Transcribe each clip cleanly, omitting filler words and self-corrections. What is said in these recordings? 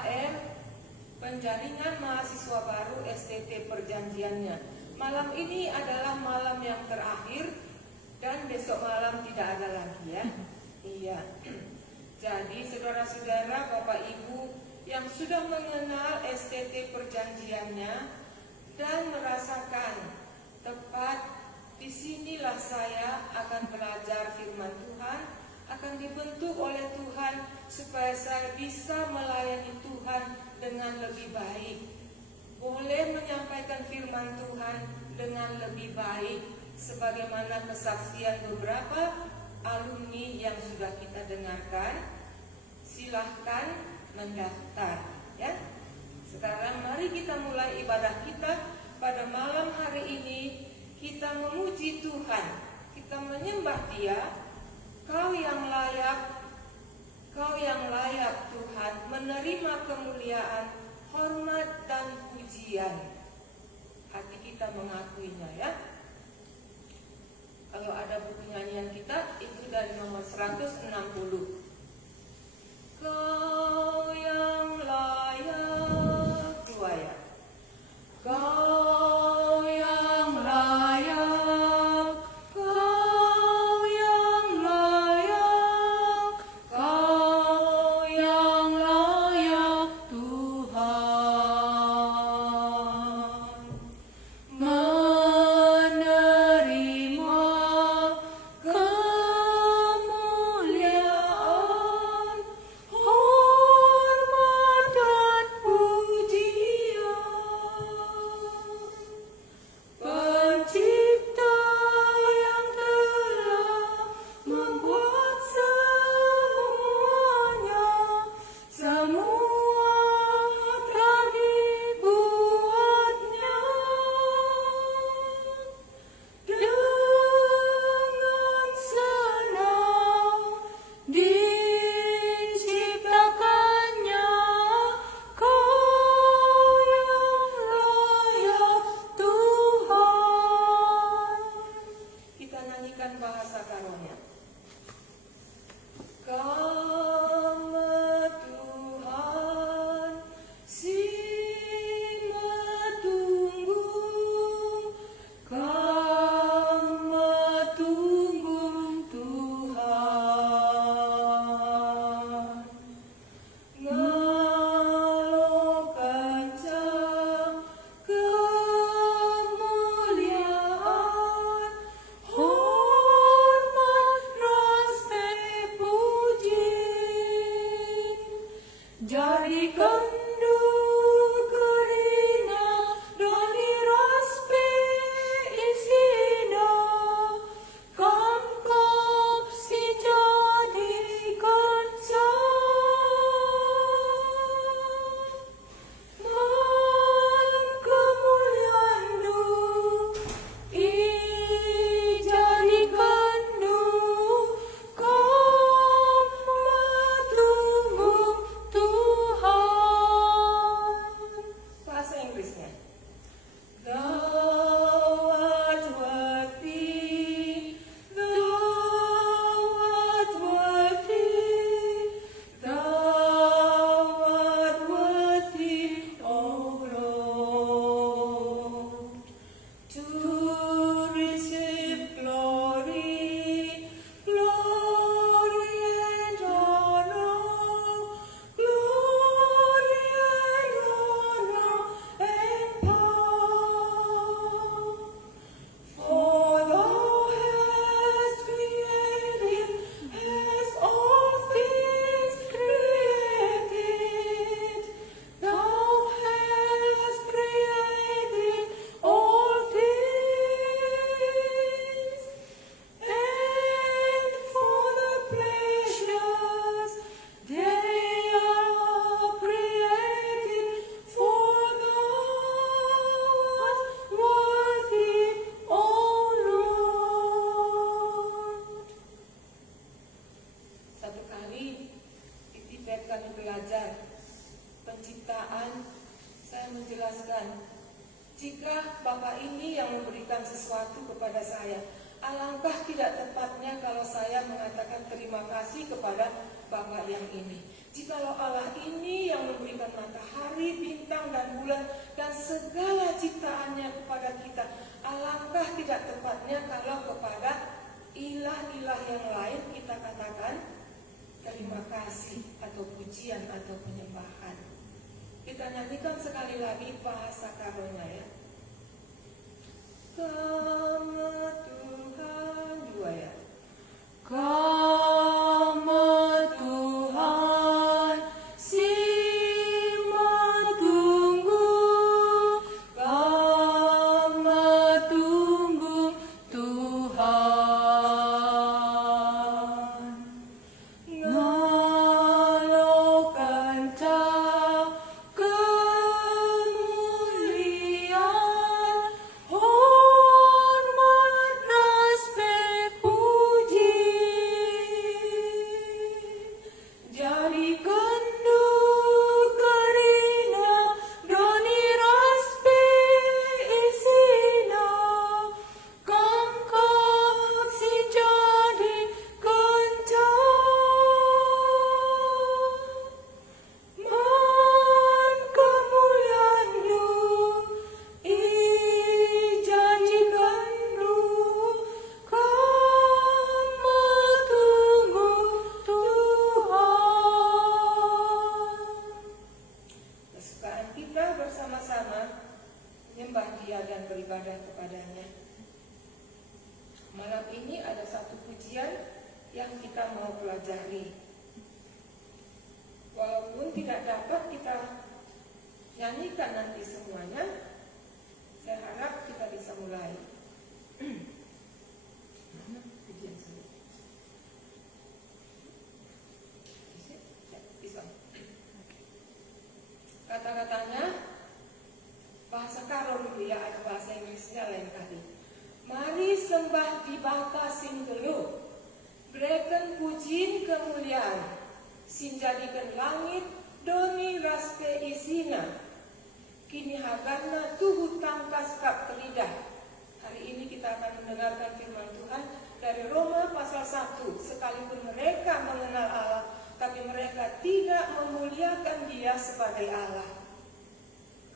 PKM Penjaringan Mahasiswa Baru STT perjanjiannya. Malam ini adalah malam yang terakhir dan besok malam tidak ada lagi ya. Iya. Jadi saudara-saudara, Bapak Ibu yang sudah mengenal STT perjanjiannya dan merasakan tepat disinilah saya akan belajar firman Tuhan, akan dibentuk oleh Tuhan supaya saya bisa melayani Tuhan dengan lebih baik. Boleh menyampaikan firman Tuhan dengan lebih baik sebagaimana kesaksian beberapa alumni yang sudah kita dengarkan. Silahkan mendaftar ya. Sekarang mari kita mulai ibadah kita pada malam hari ini. Kita memuji Tuhan, kita menyembah Dia. Kau yang layak Tuhan menerima kemuliaan, hormat dan pujian. Hati kita mengakuinya ya. Kalau ada buku nyanyian kita itu dari nomor 160. Kau yang layak, dua ya. Kau yang layak, kau yang layak, kau yang layak Tuhan. Menerima kemuliaan, hormat dan pujian. Pencipta yang telah membuat semuanya, semua telah dibuatnya. Dengan senang diciptakannya, Kau yang layak Tuhan. Kita nyanyikan bahasa karunia. Kami Tuhan, si metunggu, kami tunggu Tuhan. Ngalor kencang kemuliaan, hormat rasmi puji. Jadi kendu kerina dan diraspi isina, kamkap si jadikan malam kemuliaan du, ijadikan du, kami tunggu Tuhan. Bahasa Inggrisnya. Thou art worthy, thou art worthy, thou art worthy, O Lord, to receive glory, glory and honor, glory and honor and power. For thou hast created, hast all things created. Thou hast created all things, and for the pleasures they are created. For thou art worthy, O Lord. Satu kali di Tibet kami belajar penciptaan. Saya menjelaskan, jika Bapak ini yang memberikan sesuatu kepada saya, alangkah tidak tepatnya kalau saya mengatakan terima kasih kepada Bapak yang ini. Jikalau Allah ini yang memberikan dan segala ciptaannya kepada kita. Alangkah tidak tepatnya kalau kepada ilah-ilah yang lain kita katakan terima kasih atau pujian atau penyembahan. Kita nyanyikan sekali lagi bahasa karonya ya. Kamu Tuhan dua ya. Kamu Tuhan si menunggu, kamu tunggu Tuhan. Ngalokan cah kemuliaan, hormat respek puji. Jadikan dukarina doni respek isina, kangkap si jadi kencang. Man kemuliaan lu, ijanjikan lu, kamu tunggu Tuhan. Kesukaan kita bersama-sama menyembah Dia dan beribadah kepadanya. Malam ini ada satu pujian yang kita mau pelajari. Walaupun tidak dapat kita nyanyikan nanti semuanya, saya harap kita bisa mulai. Mana pujian sini? Bisa. Kata-katanya bahasa karo dulu ya, ada bahasa Inggrisnya lain kali. Mari sembah di baka sing telu, berikan pujian kemuliaan, sin jadikan langit doni raspe isina, kini hagarna tuhu tangkas kap teridah. Hari ini kita akan mendengarkan firman Tuhan dari Roma pasal 1. Sekalipun mereka mengenal Allah, tapi mereka tidak memuliakan Dia sebagai Allah.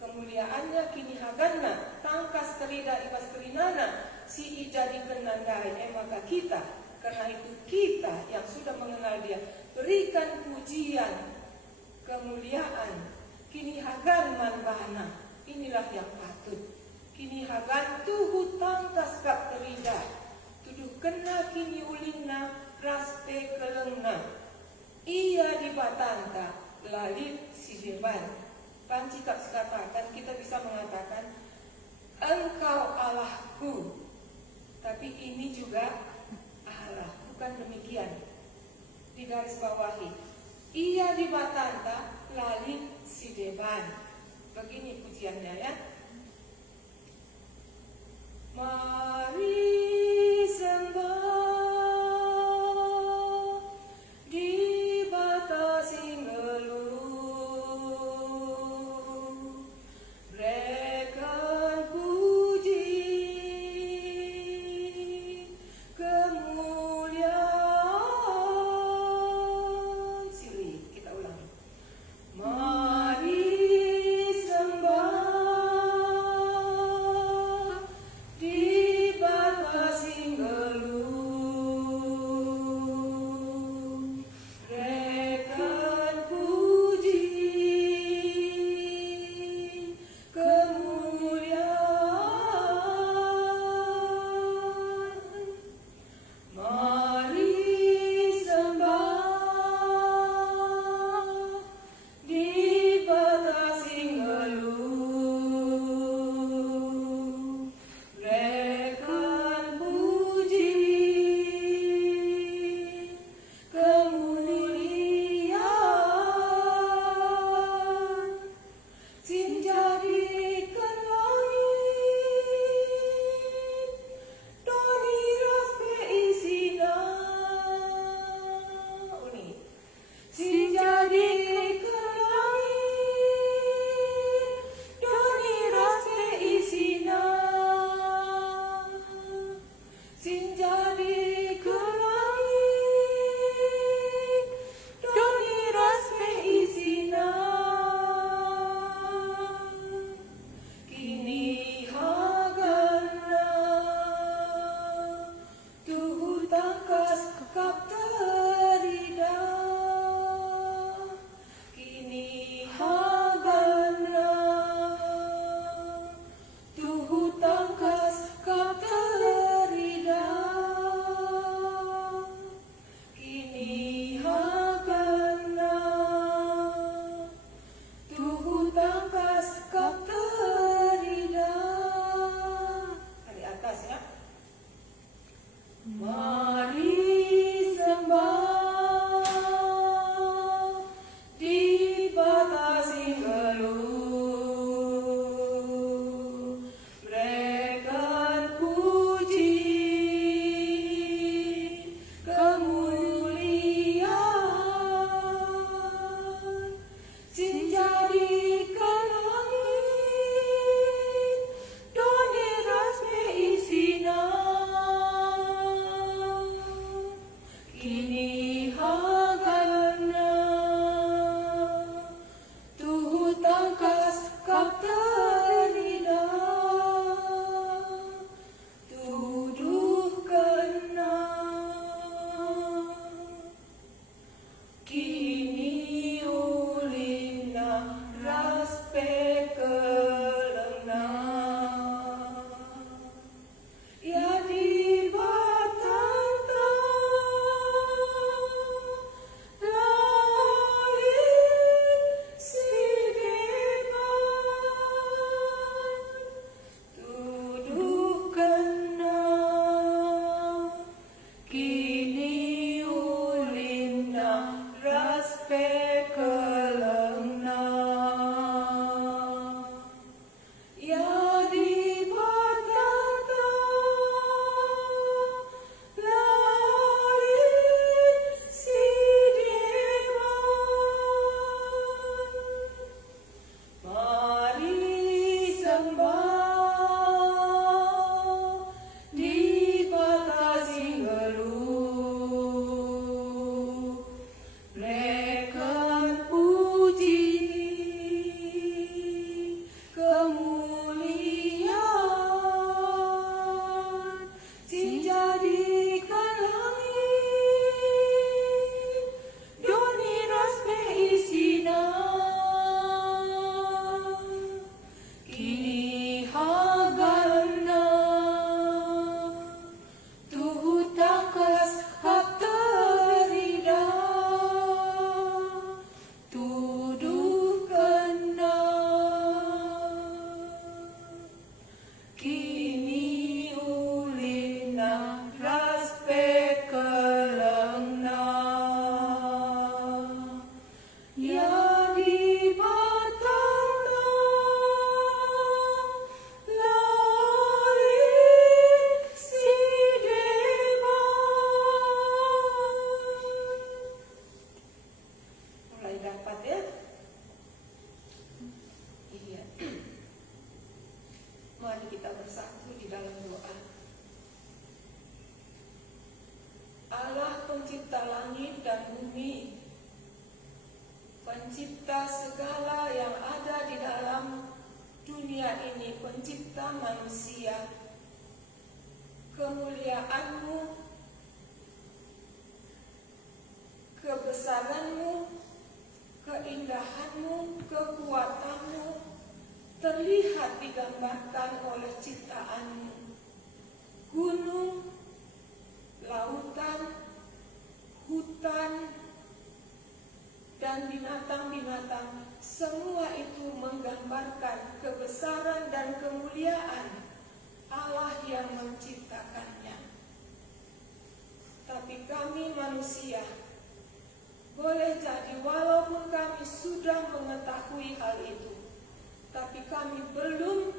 Kemuliaannya kini haganna tangkas terida ibas terinana si ijadikan nandai maka kita, karena itu kita yang sudah mengenal Dia berikan pujian kemuliaan kini hagan manbahna. Inilah yang patut. Kini hagan tuhu tangkas kap terida, tuduh kena kini ulingna raspe kelengna, ia dibatanta lalit si jeban. Panci tak sekatakan, kita bisa mengatakan Engkau Allahku, tapi ini juga Allah, bukan demikian. Di garis bawahi, ia dibatanta lalit si deban. Begini pujiannya ya. Mari sembah di batasi ngeluh, berikan puji kemuliaan. Sili, kita ulangi. Mari sembah di jadikan langit, doni rasme isina. Kini hagana, tuhu tangkas kapterina, tuduh kena. Kini ulina raspe kelena, ya di batanta lali sideban, tuduh kena. Kini ulina raspe kelena, ya di batanta lali sideban. Mari sembah di batasi ngeluh, rekan puji kemuliaan, si jadikan langit, doni rasme isina. Kini hagana, tuhu tangkas kapterina, tuduh kena. Kini ulina raspe kelena, ya di batanta lali sideban. Mulai dapat ya? Iya. Mari kita bersatu di dalam doa. Allah pencipta langit dan bumi, pencipta segala yang ada di dalam dunia ini, pencipta manusia. Kemuliaan-Mu, kebesaran-Mu, keindahan-Mu, kekuatan-Mu terlihat digambarkan oleh ciptaan-Mu. Gunung, lautan, hutan, dan binatang-binatang, semua itu menggambarkan kebesaran dan kemuliaan Allah yang menciptakannya. Tapi kami manusia, boleh jadi walaupun kami sudah mengetahui hal itu, tapi kami belum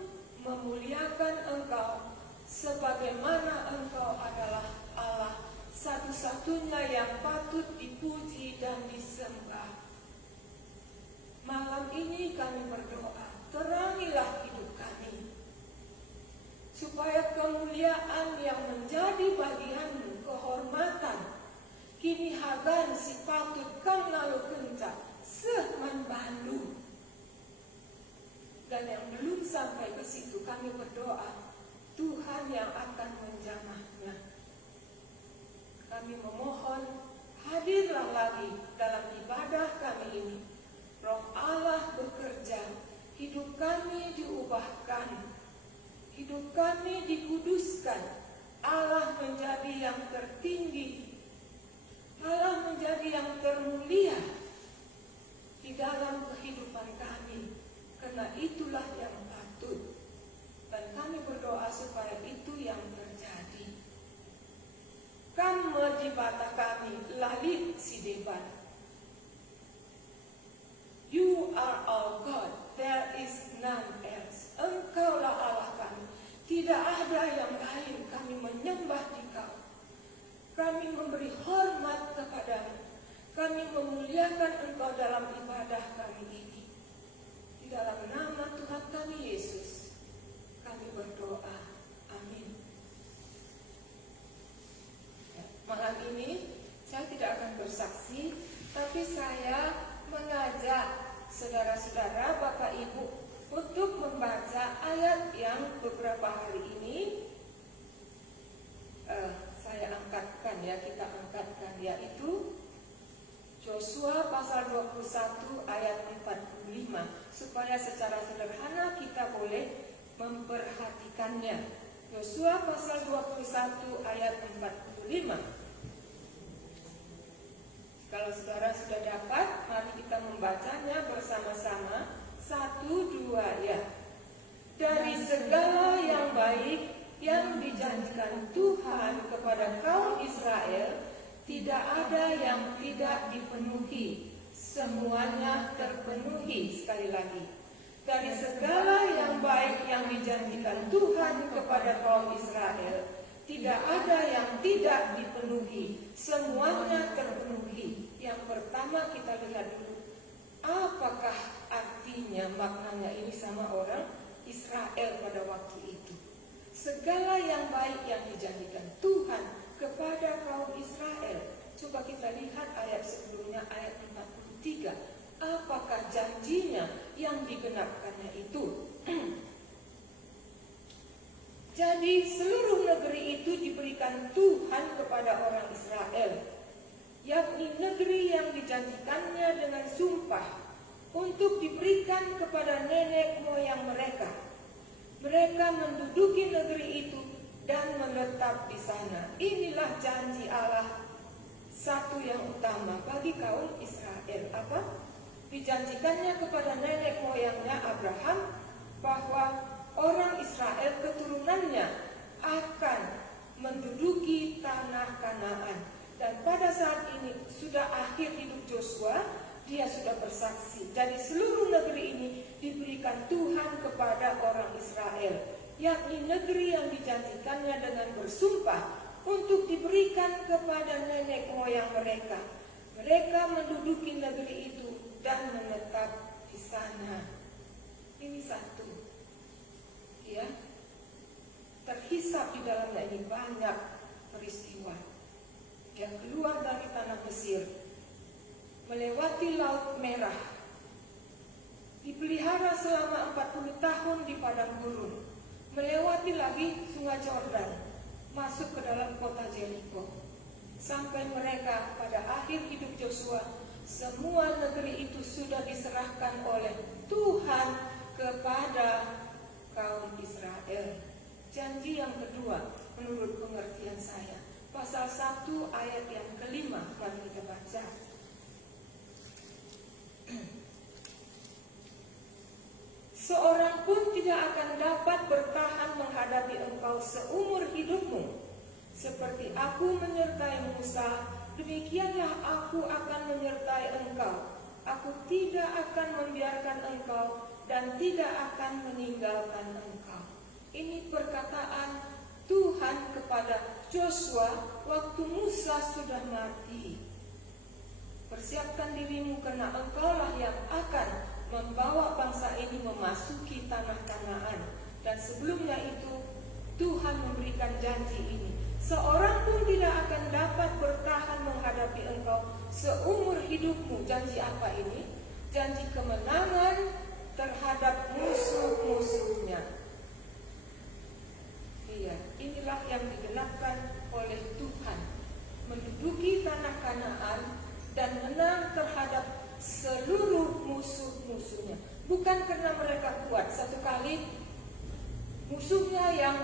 memuliakan Engkau sebagaimana Engkau adalah Allah satu-satunya yang patut dipuji dan disembah. Malam ini kami berdoa, terangilah hidup kami, supaya kemuliaan yang menjadi bagian-Mu, kehormatan, kini hagan si patut kan lalu kencang, seman Bandung. Dan yang belum sampai ke situ kami berdoa, Tuhan yang akan menjamahnya. Kami memohon, hadirlah lagi dalam ibadah kami ini. Roh Allah bekerja, hidup kami diubahkan, hidup kami dikuduskan. Allah menjadi yang tertinggi, Allah menjadi yang termulia di dalam kehidupan kami. Karena itulah yang patut. Dan kami berdoa supaya itu yang terjadi. Kan medibata kami lalit si debat. You are our God, there is none else. Engkaulah Allah kami, tidak ada yang lain. Kami menyembah Dikau, kami memberi hormat kepadamu, kami memuliakan Engkau dalam ibadah kami ini. Bapak Ibu untuk membaca ayat yang beberapa hari ini saya angkatkan ya, kita angkatkan, yaitu Yosua pasal 21 ayat 45, supaya secara sederhana kita boleh memperhatikannya. Yosua pasal 21 ayat 45. Kalau saudara sudah dapat, mari kita membacanya bersama-sama. 1, 2 ya. Dari segala yang baik yang dijanjikan Tuhan kepada kaum Israel, tidak ada yang tidak dipenuhi. Semuanya terpenuhi. Sekali lagi. Dari segala yang baik yang dijanjikan Tuhan kepada kaum Israel, tidak ada yang tidak dipenuhi. Semuanya terpenuhi. Yang pertama kita lihat dulu, apakah artinya, maknanya ini sama orang Israel pada waktu itu. Segala yang baik yang dijanjikan Tuhan kepada kaum Israel. Coba kita lihat ayat sebelumnya, ayat 43. Apakah janjinya yang digenapkannya itu? Jadi seluruh negeri itu diberikan Tuhan kepada orang Israel, yakni negeri yang dijanjikannya dengan sumpah untuk diberikan kepada nenek moyang mereka. Mereka menduduki negeri itu dan menetap di sana. Inilah janji Allah satu yang utama bagi kaum Israel. Apa? Dijanjikannya kepada nenek moyangnya Abraham bahwa orang Israel keturunannya akan menduduki tanah Kanaan. Dan pada saat ini sudah akhir hidup Yosua, dia sudah bersaksi. Jadi seluruh negeri ini diberikan Tuhan kepada orang Israel, yakni negeri yang dijanjikannya dengan bersumpah untuk diberikan kepada nenek moyang mereka. Mereka menduduki negeri itu dan menetap di sana. Ini satu, ya, terhisap di dalamnya ini banyak peristiwa. Yang keluar dari tanah Mesir, melewati Laut Merah, dipelihara selama 40 tahun di padang gurun, melewati lagi Sungai Jordan, masuk ke dalam kota Jeriko, sampai mereka pada akhir hidup Yosua, semua negeri itu sudah diserahkan oleh Tuhan kepada kaum Israel. Janji yang kedua menurut pengertian saya, pasal 1 ayat yang kelima, mari kita baca. Seorang pun tidak akan dapat bertahan menghadapi engkau seumur hidupmu. Seperti aku menyertai Musa, demikianlah aku akan menyertai engkau. Aku tidak akan membiarkan engkau dan tidak akan meninggalkan engkau. Ini perkataan Tuhan kepada Yosua waktu Musa sudah mati. Persiapkan dirimu karena engkaulah yang akan membawa bangsa ini memasuki tanah Kanaan. Dan sebelumnya itu Tuhan memberikan janji ini. Seorang pun tidak akan dapat bertahan menghadapi engkau seumur hidupmu. Janji apa ini? Janji kemenangan terhadap musuh-musuhnya. Iya, inilah yang digenapkan oleh Tuhan, menduduki tanah Kanaan dan menang terhadap seluruh musuh-musuhnya. Bukan karena mereka kuat. Satu kali musuhnya yang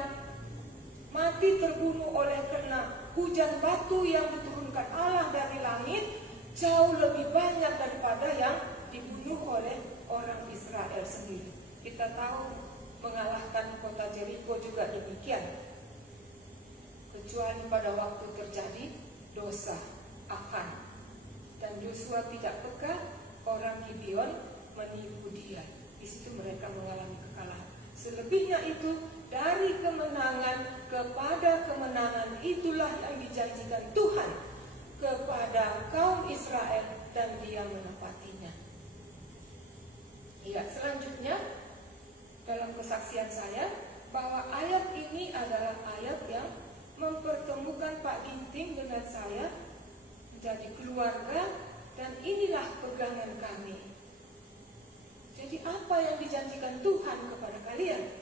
mati terbunuh oleh karena hujan batu yang diturunkan Allah dari langit jauh lebih banyak daripada yang dibunuh oleh orang Israel sendiri. Kita tahu mengalahkan kota Jeriko juga demikian, kecuali pada waktu terjadi dosa Akan dan Yosua tidak peka, orang Gibeon menipu dia. Di situ mereka mengalami kekalahan. Selebihnya itu dari kemenangan kepada kemenangan, itulah yang dijanjikan Tuhan kepada kaum Israel dan dia menepatinya. Ya, selanjutnya dalam kesaksian saya bahwa ayat ini adalah ayat yang mempertemukan Pak Ginting dengan saya menjadi keluarga, dan inilah pegangan kami. Jadi apa apa yang dijanjikan Tuhan kepada kalian,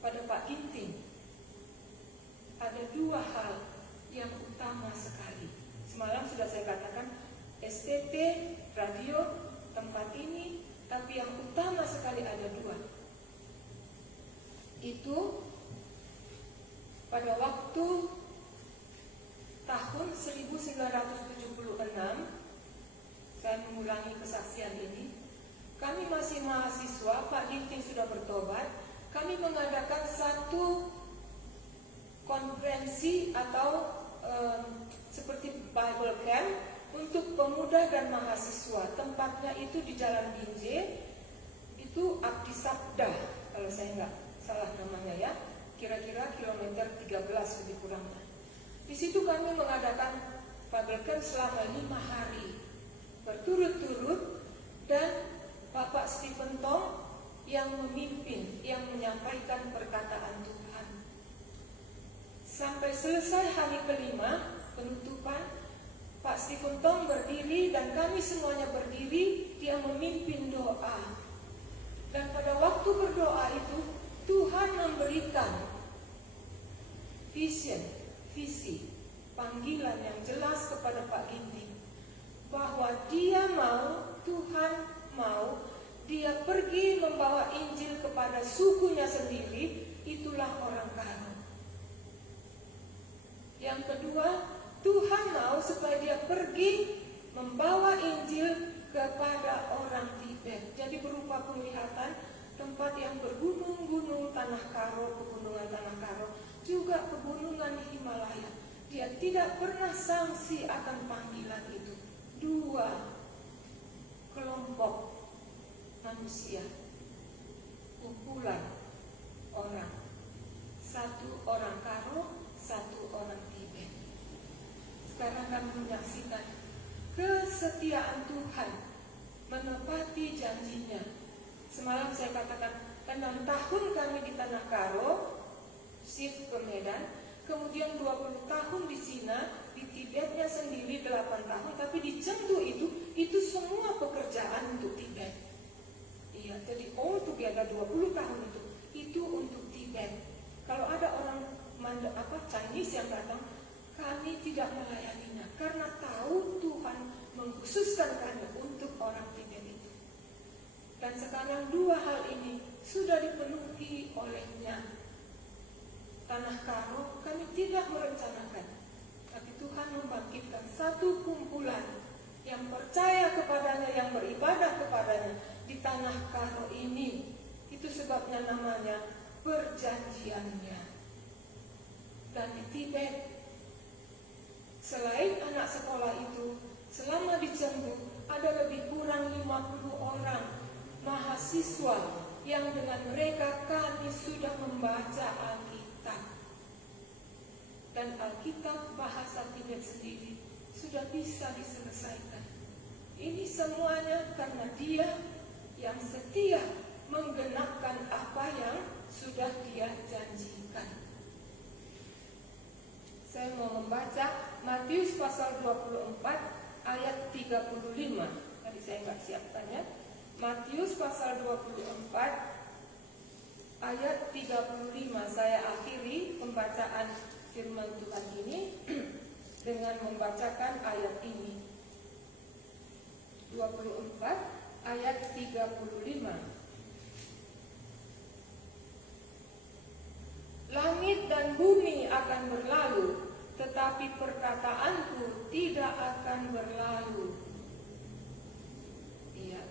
pada Pak Ginting. Ada dua hal yang utama sekali. Semalam sudah saya katakan STT, radio, tempat ini, tapi yang utama sekali ada dua. Itu pada waktu tahun 1976, saya mengulangi kesaksian ini, kami masih mahasiswa, Pak Ginting sudah bertobat, kami mengadakan satu konferensi atau seperti Bible Camp untuk pemuda dan mahasiswa. Tempatnya itu di Jalan Binjai, itu Abdi Sabda, kalau saya nggak salah namanya ya, kira-kira kilometer 13 lebih kurangnya. Di situ kami mengadakan Bible Camp selama 5 hari berturut-turut, dan Bapak Stephen Tong yang memimpin, yang menyampaikan perkataan Tuhan. Sampai selesai hari kelima penutupan, Pak Stephen Tong berdiri dan kami semuanya berdiri, dia memimpin doa. Dan pada waktu berdoa itu Tuhan memberikan visi, panggilan yang jelas kepada Pak Ginting, bahwa dia mau, Tuhan mau, dia pergi membawa Injil kepada sukunya sendiri, itulah orang Karo. Yang kedua, Tuhan mau supaya dia pergi membawa Injil kepada orang Tibet. Jadi berupa penglihatan tempat yang bergunung-gunung tanah Karo, pegunungan tanah Karo, juga pegunungan Himalaya. Dia tidak pernah sangsi akan panggilan itu. Dua kelompok manusia, kumpulan orang, satu orang Karo, satu orang Tibet. Sekarang kami menyaksikan kesetiaan Tuhan menepati janjinya. Semalam saya katakan 6 tahun kami di tanah Karo, shift ke Medan, kemudian 20 tahun di Cina, di Tibetnya sendiri 8 tahun, tapi di Chengdu itu semua pekerjaan untuk Tibet. Iya, jadi all together 20 tahun itu untuk Tibet. Kalau ada orang Chinese yang datang, kami tidak melayaninya karena tahu Tuhan mengkhususkan kami untuk orang Tibet itu. Dan sekarang dua hal ini sudah dipenuhi olehnya. Tanah Karo kami tidak merencanakan, tapi Tuhan membangkitkan satu kumpulan yang percaya kepadanya, yang beribadah kepadanya di tanah Karo ini. Itu sebabnya namanya perjanjiannya. Dan di Tibet, selain anak sekolah itu, selama di Chengdu ada lebih kurang 50 orang mahasiswa yang dengan mereka kami sudah membaca Alkitab. Dan Alkitab bahasa Tibet sendiri sudah bisa diselesaikan. Ini semuanya karena dia yang setia menggenapkan apa yang sudah dia janjikan. Saya mau membaca Matius pasal 24 ayat 35. Tadi saya nggak siapkan ya. Matius pasal 24 ayat 35. Saya akhiri pembacaan firman Tuhan ini dengan membacakan ayat ini. 24 ayat 35. Langit dan bumi akan berlalu, tetapi perkataanku tidak akan berlalu. Iya,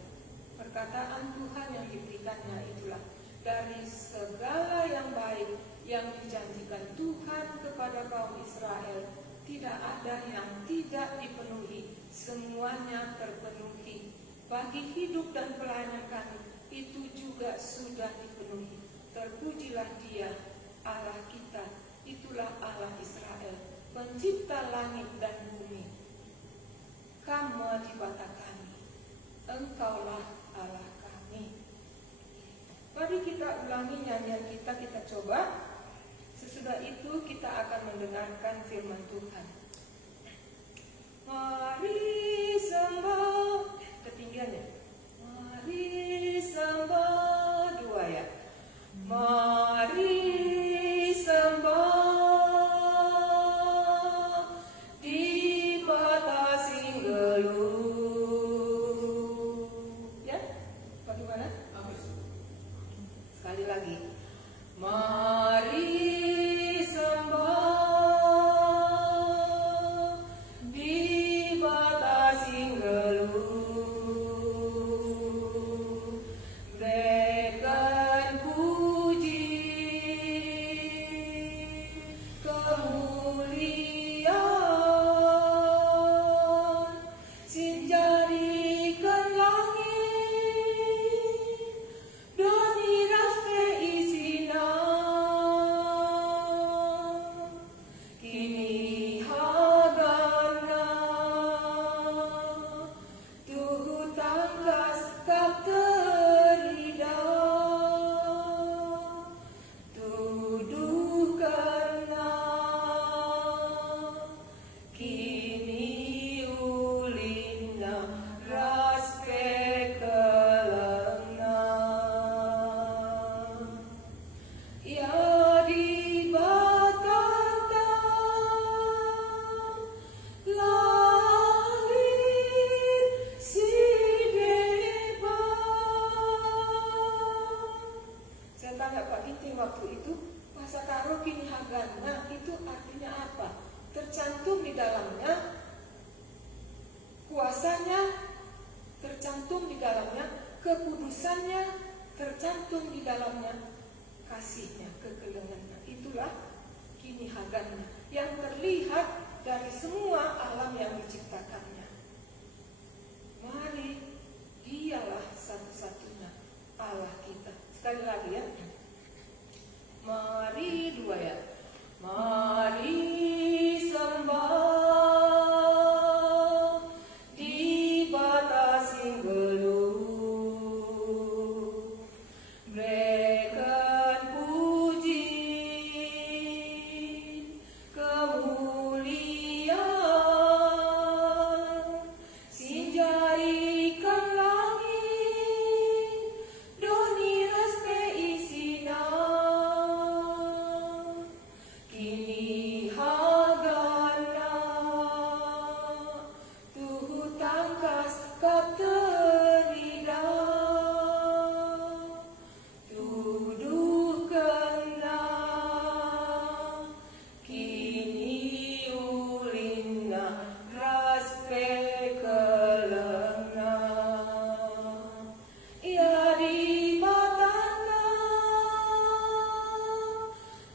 perkataan Tuhan yang diberikannya itulah dari segala yang baik yang dijanjikan Tuhan kepada kaum Israel, tidak ada yang tidak dipenuhi, semuanya terpenuhi. Bagi hidup dan pelayanan kami, itu juga sudah dipenuhi. Terpujilah Dia, Allah kita, itulah Allah Israel, pencipta langit dan bumi. Kama dibata kami, Engkaulah Allah kami. Mari kita ulangi nyanyian kita coba. Sesudah itu kita akan mendengarkan firman Tuhan. Mari sembah, ketinggiannya. Mari sembah sekali lagi. Mari sembah di batas Geluh, berikan puji kemuliaan, sinjadikan langit doni raspe isina, kini hagana tuhu tangkas kap terida, tuduh karena kini ulina raspe kelena. Ya di batanta langit si deba. Saya tanya Pak Ginting waktu itu, pasakaro kini hagana itu artinya apa? Tercantum di dalamnya kuasanya, tercantum di dalamnya kekudusannya, tercantum di dalamnya kasihnya, kekelengannya. Itulah kini hagannya yang terlihat dari semua alam yang diciptakannya. Mari, dialah satu-satunya Allah kita. Sekali lagi ya. Mari, dua ya. Mari sembah di batas Geluh, berikan puji kemuliaan, sinjadikan langit doni raspe isina, kini hagana tuhu tangkas kap terida, tuduh kena kini ulina raspe kelena. Ya di batana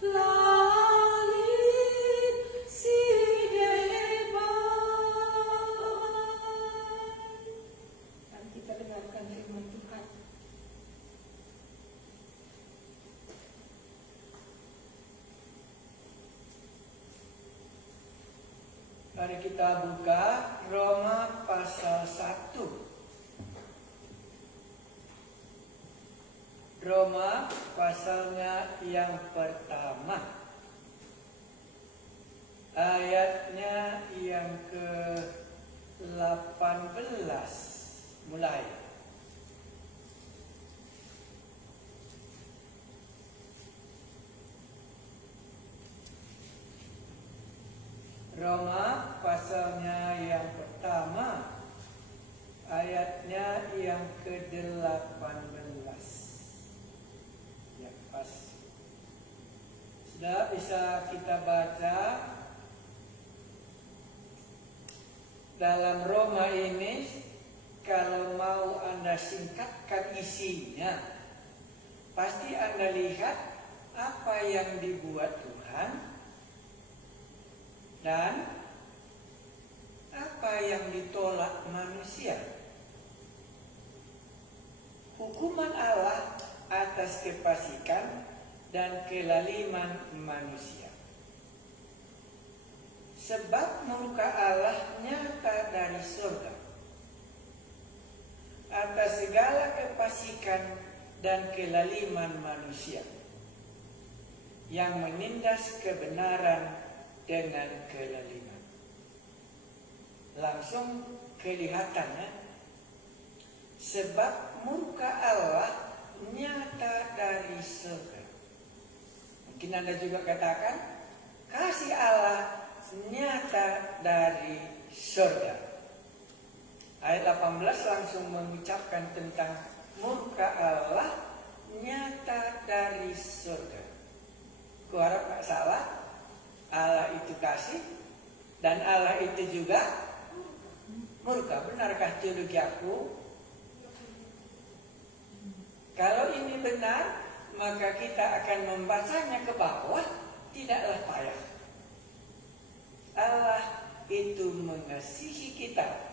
langit si deban. Dan kita dengarkan firman Tuhan. Mari kita buka Roma pasal 1. Roma pasalnya yang pertama, ayatnya yang ke-18 mulai. Roma pasalnya yang pertama, ayatnya yang ke-18. Ya, pas. Sudah bisa kita baca dalam Roma ini. Kalau mau Anda singkatkan isinya, pasti Anda lihat apa yang dibuat Tuhan dan apa yang ditolak manusia. Hukuman Allah atas kefasikan dan kelaliman manusia. Sebab murka Allah nyata dari surga atas segala kefasikan dan kelaliman manusia yang menindas kebenaran dengan kelaliman. Langsung kelihatannya, sebab murka Allah nyata dari surga. Mungkin Anda juga katakan, kasih Allah nyata dari surga. Ayat 18 langsung mengucapkan tentang murka Allah nyata dari Dan Allah itu juga murka. Benarkah teologi aku? Kalau ini benar, maka kita akan membacanya ke bawah, tidaklah payah. Allah itu mengasihi kita.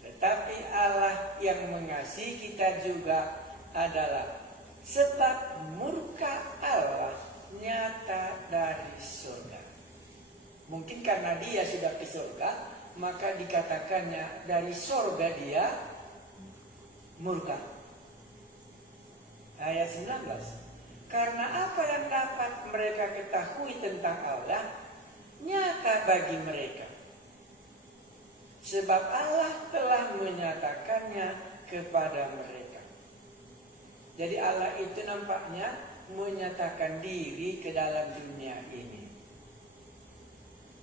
Tetapi Allah yang mengasihi kita juga adalah sebab murka Allah nyata dari surga. Mungkin karena dia sudah ke surga, maka dikatakannya dari surga dia murka. Ayat 19. Karena apa yang dapat mereka ketahui tentang Allah nyata bagi mereka. Sebab Allah telah menyatakannya kepada mereka. Jadi Allah itu nampaknya menyatakan diri ke dalam dunia ini.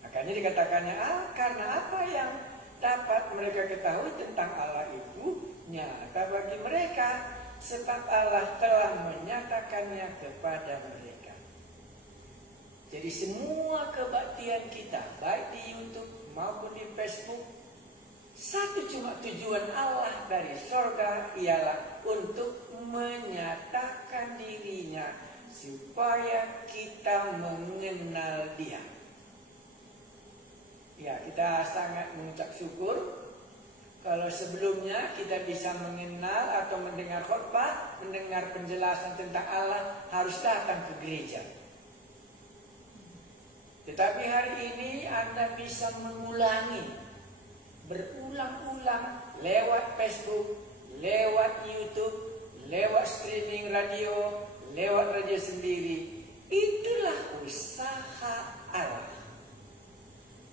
Makanya dikatakannya karena apa yang dapat mereka ketahui tentang Allah itu nyata bagi mereka. Sebab Allah telah menyatakannya kepada mereka. Jadi semua kebaktian kita, baik di YouTube maupun di Facebook, satu cuma tujuan Allah dari surga ialah untuk menyatakan dirinya supaya kita mengenal Dia. Ya, kita sangat mengucap syukur kalau sebelumnya kita bisa mengenal atau mendengar khotbah, mendengar penjelasan tentang Allah, harus datang ke gereja. Tetapi hari ini Anda bisa mengulangi berulang-ulang lewat Facebook, lewat YouTube, lewat streaming radio, lewat radio sendiri. Itulah usaha Allah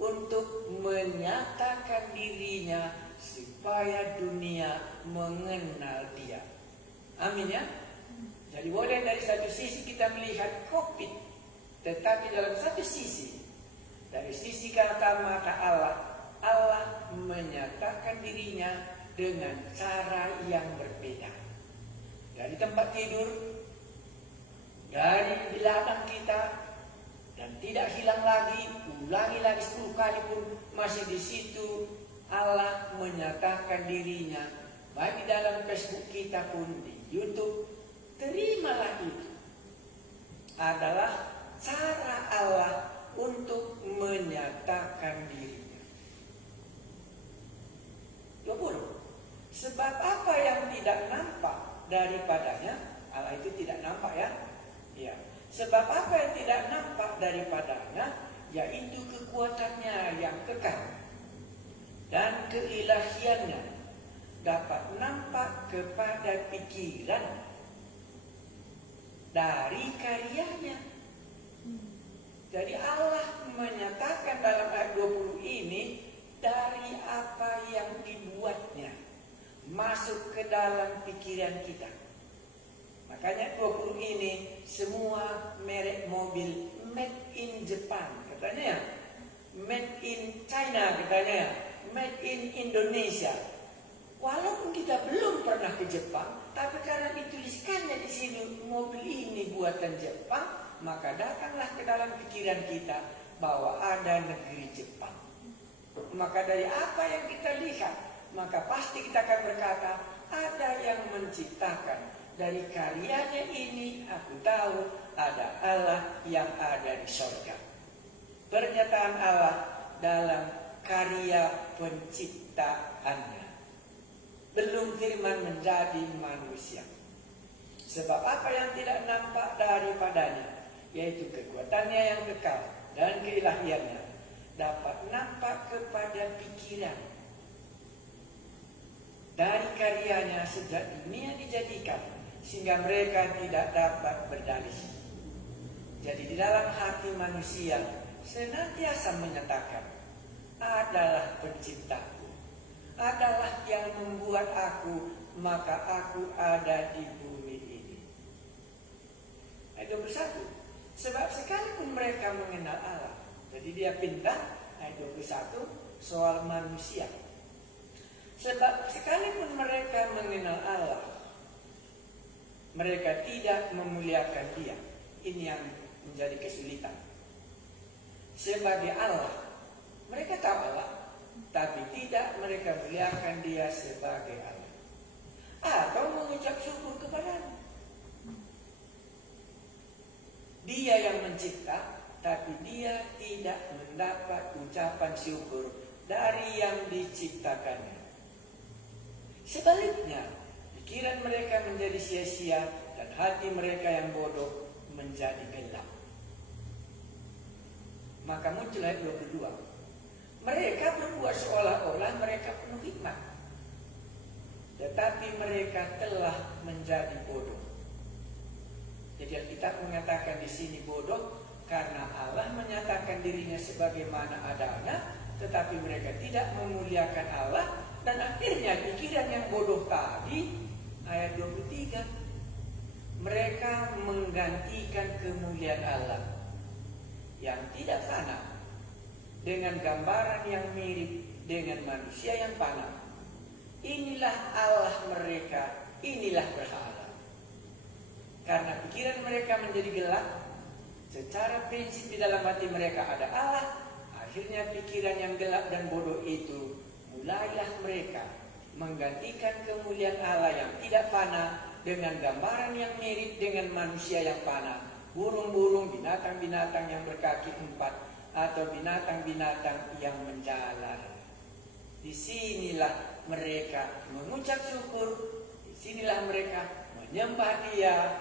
untuk menyatakan dirinya supaya dunia mengenal Dia. Amin ya. Jadi boleh dari satu sisi kita melihat COVID, tetapi dalam satu sisi, dari sisi kata mata Allah, Allah menyatakan dirinya dengan cara yang berbeda. Dari tempat tidur, dari di ladang kita, dan tidak hilang lagi, ulangi lagi 10 kali pun masih di situ. Allah menyatakan dirinya, baik di dalam Facebook kita pun di YouTube. Terimalah itu. Adalah cara Allah untuk menyatakan dirinya. 20. Sebab apa yang tidak nampak daripadanya, Allah itu tidak nampak ya. Ya. Sebab apa yang tidak nampak daripadanya, yaitu kekuatannya yang kekal dan keilahiannya dapat nampak kepada pikiran dari karyanya. Jadi Allah menyatakan dalam ayat 20 ini dari apa yang dibuatnya masuk ke dalam pikiran kita. Makanya 20 ini semua merek mobil made in Japan katanya ya, made in China katanya ya, made in Indonesia. Walaupun kita belum pernah ke Jepang, tapi karena dituliskannya di sini mobil ini buatan Jepang, maka datanglah ke dalam pikiran kita bahwa ada negeri Jepang. Maka dari apa yang kita lihat, maka pasti kita akan berkata, ada yang menciptakan. Dari karyanya ini aku tahu ada Allah yang ada di surga. Pernyataan Allah dalam karya penciptaannya. Belum firman menjadi manusia. Sebab apa yang tidak nampak daripadanya, yaitu kekuatannya yang kekal dan keilahiannya, dapat nampak kepada pikiran. Dari karyanya sejak dunia dijadikan, sehingga mereka tidak dapat berdalih. Jadi di dalam hati manusia senantiasa menyatakan, adalah penciptaku, adalah yang membuat aku, maka aku ada di bumi ini. Ayat 21. Sebab sekalipun mereka mengenal Allah, jadi dia pindah ayat 21 soal manusia. Sebab sekalipun mereka mengenal Allah, mereka tidak memuliakan Dia. Ini yang menjadi kesulitan. Sebagai Allah, Mereka tahu Allah, tapi tidak mereka muliakan Dia sebagai Allah atau mengucap syukur kepadanya. Dia yang mencipta, tapi dia tidak mendapat ucapan syukur dari yang diciptakannya. Sebaliknya, pikiran mereka menjadi sia-sia dan hati mereka yang bodoh menjadi gelap. Maka muncul ayat 22. Mereka berbuat seolah-olah mereka penuh hikmat, tetapi mereka telah menjadi bodoh. Jadi Alkitab mengatakan di sini bodoh karena Allah menyatakan dirinya sebagaimana adanya, tetapi mereka tidak memuliakan Allah, dan akhirnya pikiran yang bodoh tadi, ayat 23, mereka menggantikan kemuliaan Allah yang tidak fana dengan gambaran yang mirip dengan manusia yang fana. Inilah Allah mereka, inilah berhala. Karena pikiran mereka menjadi gelap, secara prinsip di dalam hati mereka ada Allah, akhirnya pikiran yang gelap dan bodoh itu mulailah mereka menggantikan kemuliaan Allah yang tidak fana dengan gambaran yang mirip dengan manusia yang fana, burung-burung, binatang-binatang yang berkaki 4, atau binatang-binatang yang menjalar. Disinilah mereka mengucap syukur, disinilah mereka menyembah Dia,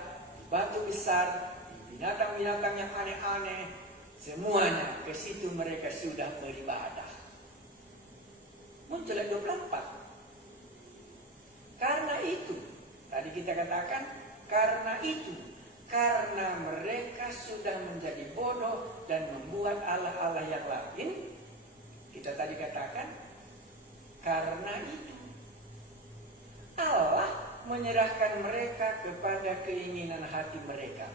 batu besar, binatang-binatang yang aneh-aneh, semuanya ke situ mereka sudah beribadah. Muncul ayat 24. Karena itu, tadi kita katakan, karena mereka sudah menjadi bodoh dan membuat Allah-Allah yang lain, kita tadi katakan, karena itu Allah menyerahkan mereka kepada keinginan hati mereka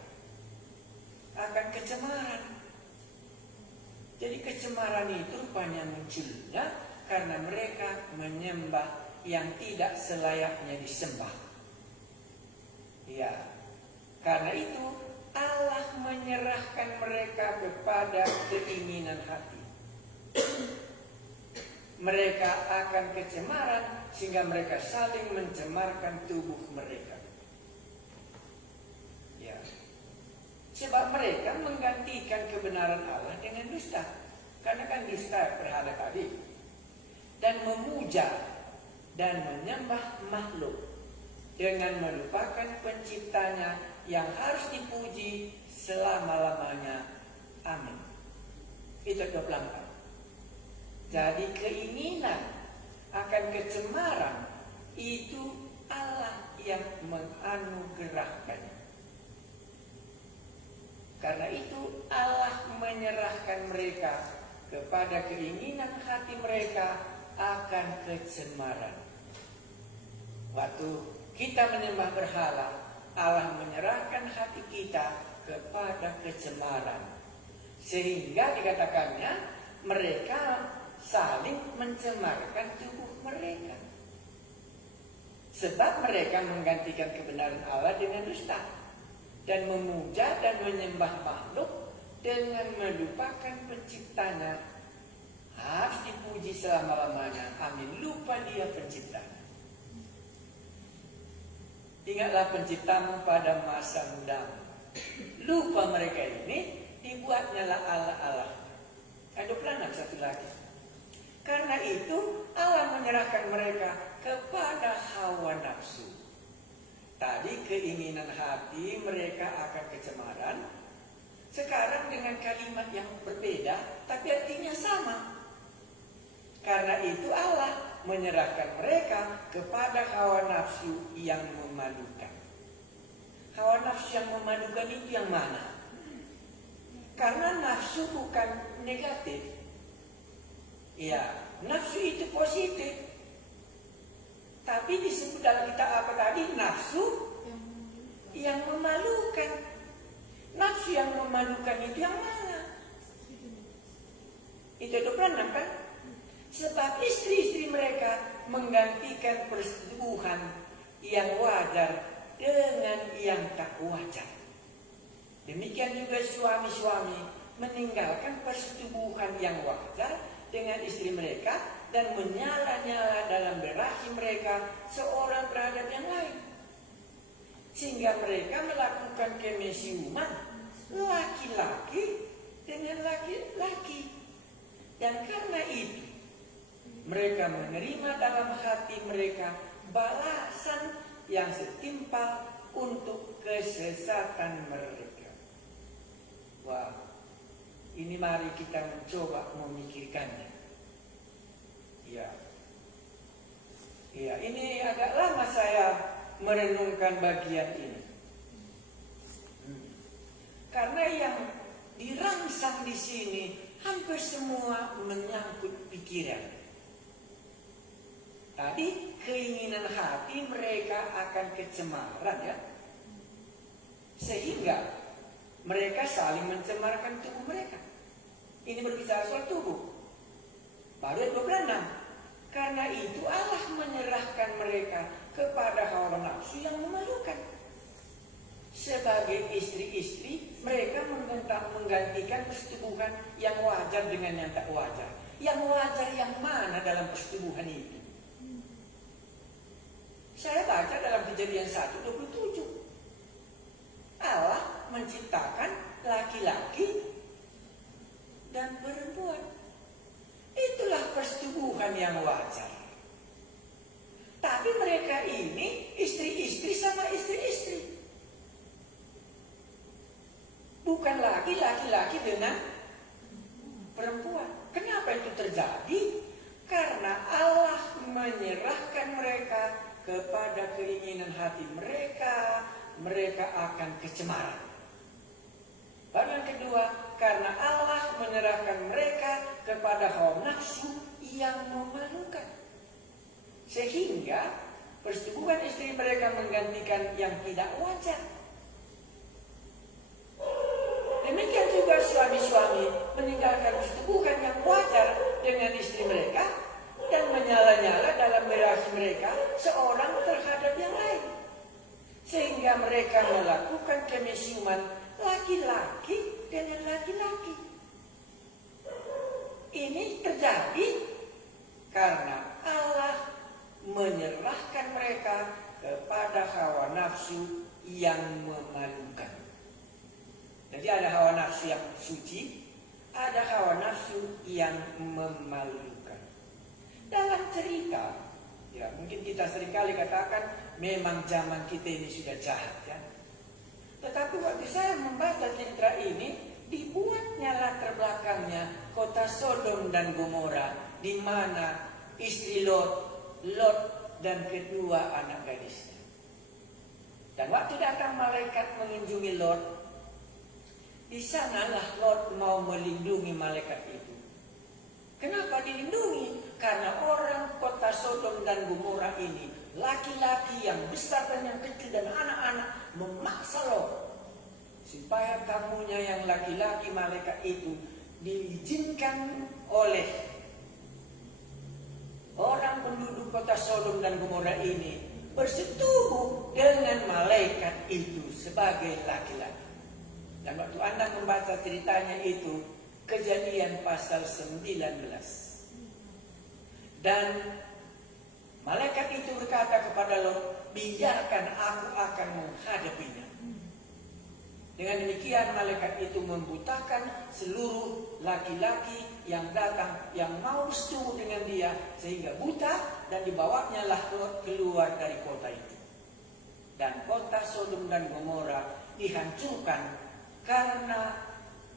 akan kecemaran. Jadi kecemaran itu rupanya munculnya karena mereka menyembah yang tidak selayaknya disembah. Ya, karena itu Allah menyerahkan mereka kepada keinginan hati. Mereka akan kecemaran sehingga mereka saling mencemarkan tubuh mereka. Ya. Sebab mereka menggantikan kebenaran Allah dengan dusta. Karena kan dusta berhala tadi. Dan memuja dan menyembah makhluk dengan melupakan penciptanya yang harus dipuji selama-lamanya. Amin. Itu 24. Jadi keinginan akan kecemaran itu Allah yang menganugerahkannya. Karena itu Allah menyerahkan mereka kepada keinginan hati mereka akan kecemaran. Waktu kita menyembah berhala, Allah menyerahkan hati kita kepada kecemaran. Sehingga dikatakannya mereka saling mencemarkan tubuh mereka. Sebab mereka menggantikan kebenaran Allah dengan dusta dan memuja dan menyembah makhluk dengan melupakan penciptanya. Harus dipuji selama-lamanya. Amin. Lupa Dia penciptanya. Ingatlah penciptamu pada masa mudamu. Lupa mereka ini, dibuatnya lah Allah-Allah. Ada pelanak satu lagi. Karena itu Allah menyerahkan mereka kepada hawa nafsu. Tadi keinginan hati mereka akan kecemaran. Sekarang dengan kalimat yang berbeda, tapi artinya sama. Karena itu Allah menyerahkan mereka kepada hawa nafsu yang memalukan. Hawa nafsu yang memalukan itu yang mana? Karena nafsu bukan negatif. Ya, nafsu itu positif. Tapi disebut dalam kitab apa tadi? Nafsu yang memalukan. Nafsu yang memalukan itu yang mana? Itu 26 kan? Sebab istri-istri mereka menggantikan persetubuhan yang wajar dengan yang tak wajar. Demikian juga suami-suami meninggalkan persetubuhan yang wajar dengan istri mereka dan menyala-nyala dalam berahi mereka seorang terhadap yang lain. Sehingga mereka melakukan kemesiuman laki-laki dengan laki-laki. Dan karena itu mereka menerima dalam hati mereka balasan yang setimpal untuk kesesatan mereka. Wah, ini mari kita mencoba memikirkannya. Ya, ini agak lama saya merenungkan bagian ini. Karena yang dirangsang di sini hampir semua menyangkut pikiran. Tadi keinginan hati mereka akan kecemaran, ya. Sehingga mereka saling mencemarkan tubuh mereka. Ini berbicara soal tubuh. Baru ayat 26. Karena itu Allah menyerahkan mereka kepada hawa nafsu yang memalukan. Sebagai istri-istri, mereka menggantikan persetubuhan yang wajar dengan yang tak wajar. Yang wajar yang mana dalam persetubuhan itu? Saya baca dalam Kejadian 1:27. Allah menciptakan laki-laki dan perempuan. Itulah persetubuhan yang wajar. Tapi mereka ini istri-istri sama istri-istri. Bukan lagi laki-laki dengan perempuan. Kenapa itu terjadi? Karena Allah menyerahkan mereka kepada keinginan hati mereka. Mereka akan kecemaran. Baru yang kedua, karena Allah menyerahkan mereka kepada hawa nafsu yang memalukan. Sehingga persetubuhan istri mereka menggantikan yang tidak wajar. Demikian juga suami-suami meninggalkan persetubuhan yang wajar dengan istri mereka dan menyala-nyala dalam berahi mereka seorang terhadap yang lain. Sehingga mereka melakukan kemesiuman laki-laki dengan laki-laki. Ini terjadi karena Allah menyerahkan mereka kepada hawa nafsu yang memalukan. Jadi ada hawa nafsu yang suci, ada hawa nafsu yang memalukan. Dalam cerita, ya mungkin kita seringkali katakan memang zaman kita ini sudah jahat, ya. Tetapi waktu saya membaca cerita ini, dibuatnya latar belakangnya kota Sodom dan Gomora, di mana istri Lot dan kedua anak gadisnya. Dan waktu datang malaikat mengunjungi Lot, di sanalah Lot mau melindungi malaikat itu. Kenapa dilindungi? Karena orang kota Sodom dan Gomora ini, laki-laki yang besar dan yang kecil dan anak-anak, memaksa Lot supaya tamunya yang laki-laki malaikat itu diizinkan oleh orang penduduk kota Sodom dan Gomora ini bersetubuh dengan malaikat itu sebagai laki-laki. Dan waktu Anda membaca ceritanya itu, Kejadian pasal 19. Dan malaikat itu berkata kepada Lot, biarkan aku akan menghadapinya. Dengan demikian malaikat itu membutakan seluruh laki-laki yang datang, yang mau bersetubuh dengan dia, sehingga buta, dan dibawanya lah Lot keluar dari kota itu. Dan kota Sodom dan Gomora dihancurkan karena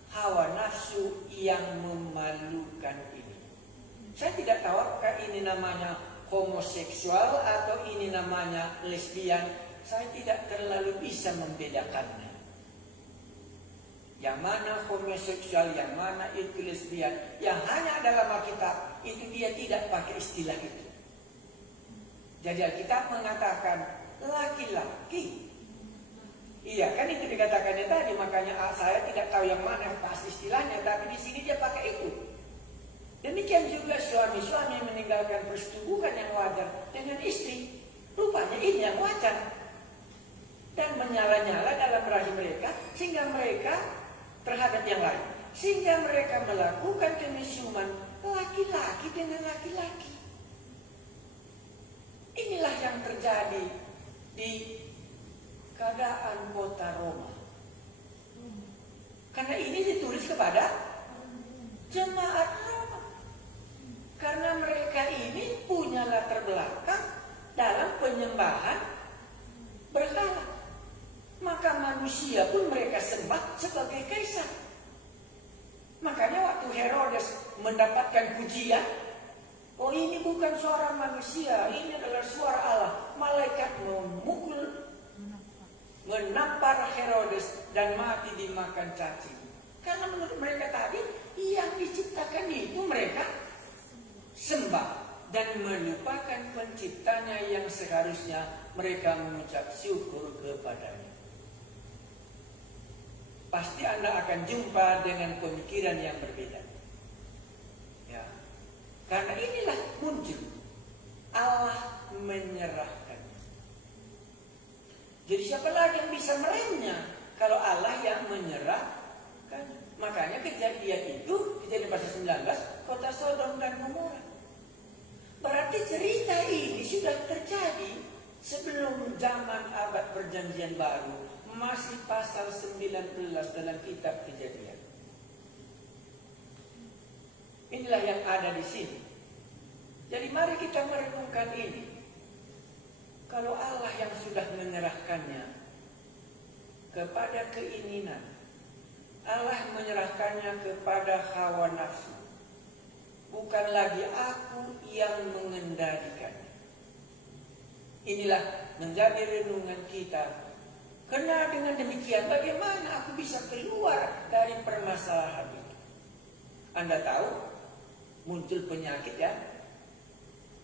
hawa nafsu yang memalukan ini. Saya tidak tahu apakah ini namanya homoseksual atau ini namanya lesbian. Saya tidak terlalu bisa membedakannya. Yang mana homoseksual, yang mana itu lesbian. Yang hanya dalam Alkitab itu dia tidak pakai istilah itu. Jadi Alkitab mengatakan laki-laki. Iya kan itu dikatakannya tadi, makanya saya tidak tahu yang mana pasti istilahnya, tapi di sini dia pakai itu. Demikian juga suami-suami meninggalkan persetubuhan yang wajar dengan istri, rupanya ini yang wajar, dan menyala-nyala dalam berahi mereka sehingga mereka terhadap yang lain, sehingga mereka melakukan kemesiuman laki-laki dengan laki-laki. Inilah yang terjadi di keadaan kota Roma. Karena ini ditulis kepada jemaat Roma. Karena mereka ini punya latar belakang dalam penyembahan berhala. Maka manusia pun mereka sembah sebagai kaisar. Makanya waktu Herodes mendapatkan pujian, oh ini bukan suara manusia, ini adalah suara Allah. Malaikat memukul, menampar Herodes dan mati dimakan cacing. Karena menurut mereka tadi, yang diciptakan itu mereka sembah dan melupakan penciptanya yang seharusnya mereka mengucap syukur kepadanya. Pasti Anda akan jumpa dengan pemikiran yang berbeda. Ya. Karena inilah muncul Allah menyerahkan. Jadi siapa lagi yang bisa meremnya kalau Allah yang menyerahkan? Makanya kejadian itu, kejadian pasal 19, kota Sodom dan Gomora. Berarti cerita ini sudah terjadi sebelum zaman abad perjanjian baru. Masih pasal 19 dalam kitab Kejadian. Inilah yang ada di sini. Jadi mari kita merenungkan ini. Kalau Allah yang sudah menyerahkannya kepada keinginan, Allah menyerahkannya kepada hawa nafsu, bukan lagi aku yang mengendalikannya. Inilah menjadi renungan kita. Karena dengan demikian bagaimana aku bisa keluar dari permasalahan itu? Anda tahu muncul penyakit ya?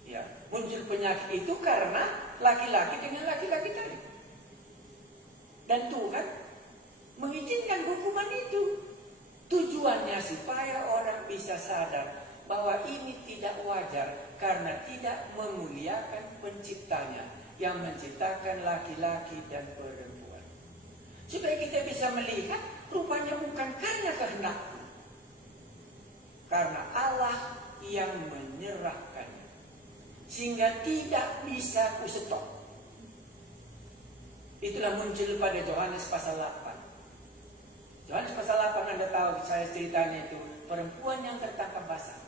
Ya, muncul penyakit itu karena laki-laki dengan laki-laki tadi. Dan Tuhan mengizinkan hukuman itu. Tujuannya supaya orang bisa sadar bahwa ini tidak wajar karena tidak memuliakan penciptanya yang menciptakan laki-laki dan perempuan. Supaya kita bisa melihat rupanya bukan karena kehendakku, karena Allah yang menyerahkannya, sehingga tidak bisa kusetop. Itulah muncul pada Yohanes pasal 8. Yohanes pasal 8 Anda tahu saya ceritanya itu perempuan yang tertangkap basah.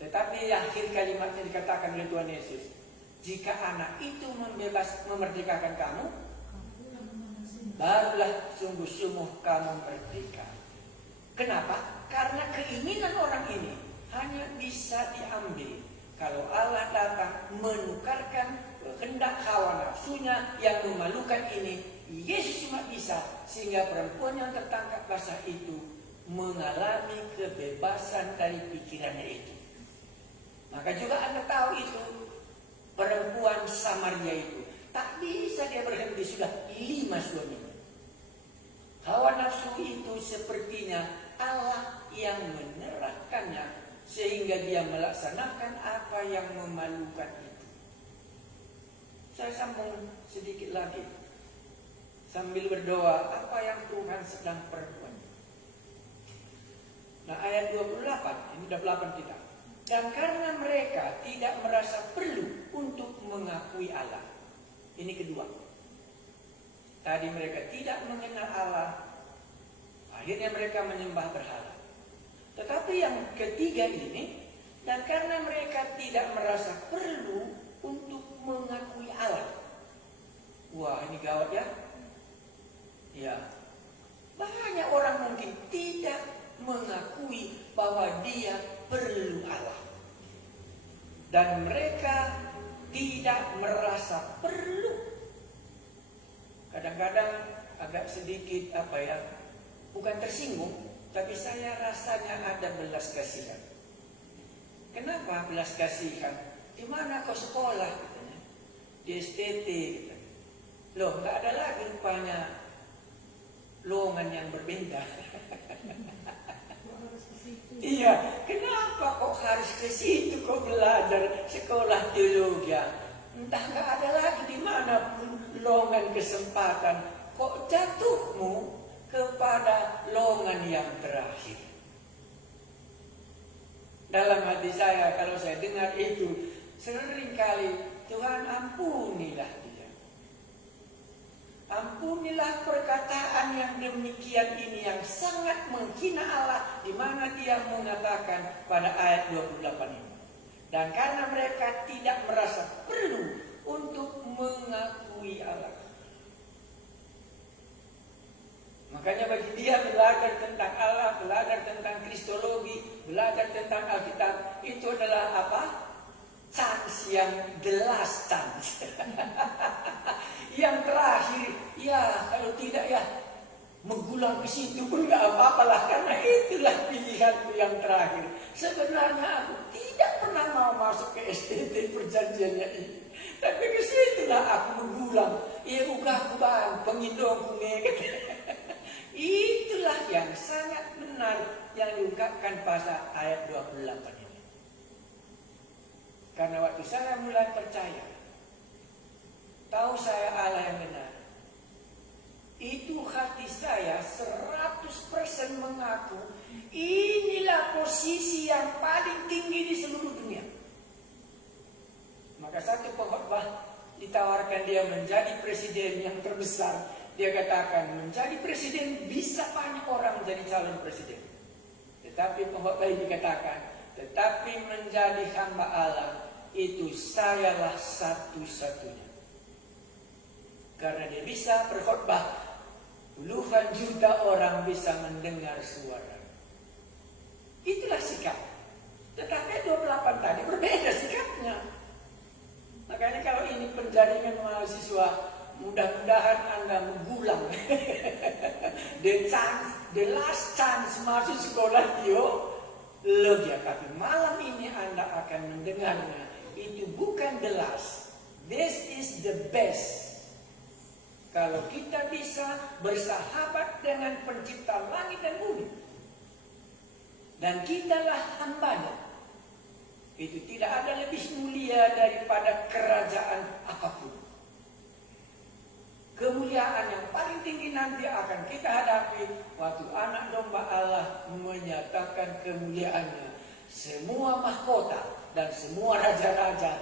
Tetapi akhir kalimatnya dikatakan oleh Tuhan Yesus, jika anak itu memerdekakan kamu, barulah sungguh-sungguh kamu merdeka. Kenapa? Karena keinginan orang ini hanya bisa diambil kalau Allah datang menukarkan kehendak hawa nafsunya yang memalukan ini. Yesus cuma bisa, sehingga perempuan yang tertangkap basah itu mengalami kebebasan dari pikirannya itu. Maka juga Anda tahu itu perempuan Samaria itu tak bisa dia berhenti, sudah 5 suaminya. Hawa nafsu itu sepertinya Allah yang menyerahkannya sehingga dia melaksanakan apa yang memalukan itu. Saya sambung sedikit lagi sambil berdoa apa yang Tuhan sedang perbuat. Nah ayat 28, ini 28 kita. Dan karena mereka tidak merasa perlu untuk mengakui Allah. Ini kedua. Tadi mereka tidak mengenal Allah, akhirnya mereka menyembah berhala. Tetapi yang ketiga ini, dan karena mereka tidak merasa perlu untuk mengakui Allah. Wah, ini gawat ya. Ya, banyak orang mungkin tidak mengakui bahwa dia perlu Allah. Dan mereka tidak merasa perlu. Kadang-kadang agak sedikit bukan tersinggung, tapi saya rasanya ada belas kasihan. Kenapa belas kasihan? Di mana kau sekolah? Katanya. Di STT. Katanya. Loh, nggak ada lagi rupanya lowongan yang berbeda. Iya, kenapa kok harus ke situ kau belajar sekolah teologi? Entah nggak ada lagi di mana lowongan kesempatan. Kok jatuhmu kepada lowongan yang terakhir? Dalam hati saya kalau saya dengar itu, seringkali Tuhan ampunilah dia. Ampunilah perkataan yang demikian ini yang sangat menghina Allah, di mana dia mengatakan pada ayat 28 ini. Dan karena mereka tidak merasa perlu untuk mengakui Allah. Makanya bagi dia belajar tentang Allah, belajar tentang Kristologi, belajar tentang Alkitab, itu adalah apa? Chance yang the last chance. Yang terakhir, ya kalau tidak ya menggulang ke situ pun gak apa-apa lah, karena itulah pilihanku yang terakhir. Sebenarnya aku tidak pernah mau masuk ke STT perjanjiannya ini, tapi ke situlah aku menggulang. Ya uga aku bang, pengindongku ngeket. Itulah yang sangat benar yang diungkapkan pasal ayat 28 ini. Karena waktu saya mulai percaya, tahu saya Allah yang benar, itu hati saya 100% mengaku inilah posisi yang paling tinggi di seluruh dunia. Maka satu pengkhotbah ditawarkan dia menjadi presiden yang terbesar. Dia katakan menjadi presiden bisa banyak orang menjadi calon presiden. Tetapi pengkhotbah ini dikatakan, tetapi menjadi hamba Allah itu sayalah satu-satunya. Karena dia bisa berkhotbah, puluhan juta orang bisa mendengar suara. Itulah sikap. Tetapi 28 tadi berbeda sikapnya. Makanya kalau ini penjaringan mahasiswa, mudah-mudahan Anda menggulang. The last chance masuk sekolah teologi. Tapi malam ini Anda akan mendengarnya. Itu bukan the last. This is the best. Kalau kita bisa bersahabat dengan pencipta langit dan bumi, dan kitalah hambanya, itu tidak ada lebih mulia daripada kerajaan apapun. Kemuliaan yang paling tinggi nanti akan kita hadapi waktu anak domba Allah menyatakan kemuliaannya. Semua mahkota dan semua raja-raja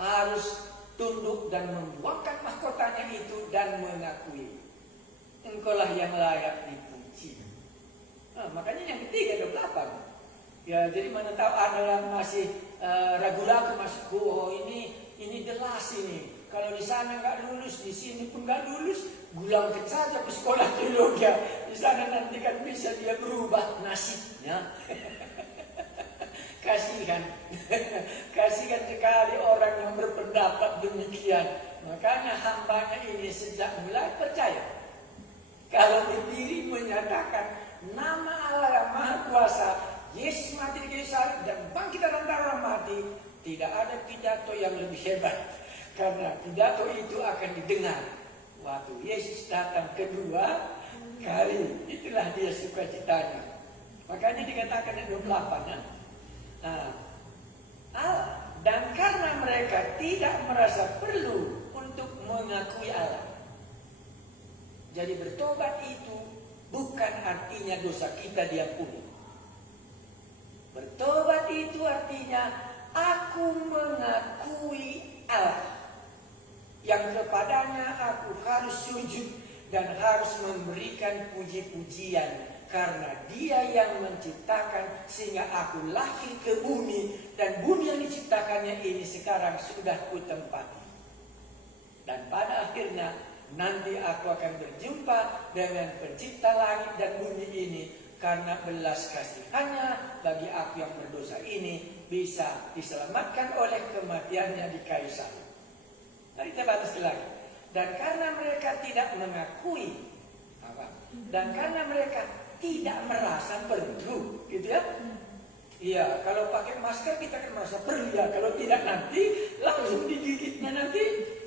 harus tunduk dan membuangkan mahkotanya itu dan mengakui, engkaulah yang layak dipuji. Nah, makanya yang ketiga 28. Ya, jadi mana tahu ada yang masih ragu-ragu, masuk, oh ini jelas ini. Kalau di sana nggak lulus, di sini pun nggak lulus, gulang saja ke sekolah teologi. Di sana nanti kan bisa dia berubah nasibnya. Kasihan, kasihan sekali orang yang berpendapat demikian. Makanya hambanya ini sejak mulai percaya, kalau berdiri menyatakan nama Allah yang Maha Kuasa, Yesus mati di kayu salib dan bangkit dari antara orang mati, tidak ada pidato yang lebih hebat. Karena pidato itu akan didengar waktu Yesus datang kedua kali. Itulah dia sukacitanya. Makanya dikatakan di 28 ya. Dan karena mereka tidak merasa perlu untuk mengakui Allah. Jadi bertobat itu bukan artinya dosa kita diampuni. Bertobat itu artinya aku mengakui Allah, yang kepadanya aku harus sujud dan harus memberikan puji-pujian, karena dia yang menciptakan sehingga aku lahir ke bumi, dan bumi yang diciptakannya ini sekarang sudah kutempati. Dan pada akhirnya nanti aku akan berjumpa dengan pencipta langit dan bumi ini, karena belas kasihannya bagi aku yang berdosa ini bisa diselamatkan oleh kematiannya di kayu salib. Mari kita balas lagi. Dan karena mereka tidak mengakui apa? Dan karena mereka tidak merasa perlu, gitu ya? Iya, kalau pakai masker kita kan merasa perlu ya. Kalau tidak nanti langsung digigitnya nanti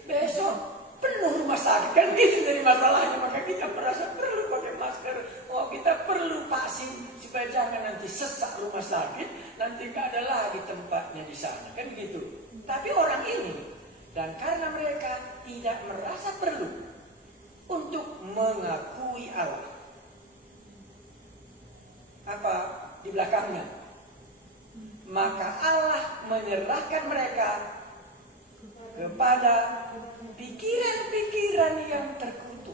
besok penuh rumah sakit kan gitu dari masalahnya. Maka kita merasa perlu pakai masker. Oh, kita perlu vaksin supaya jangan nanti sesak rumah sakit, nanti nggak ada lagi tempatnya di sana kan gitu. Tapi orang ini, dan karena mereka tidak merasa perlu untuk mengakui Allah. Apa di belakangnya? maka Allah menyerahkan mereka kepada pikiran-pikiran yang terkutuk.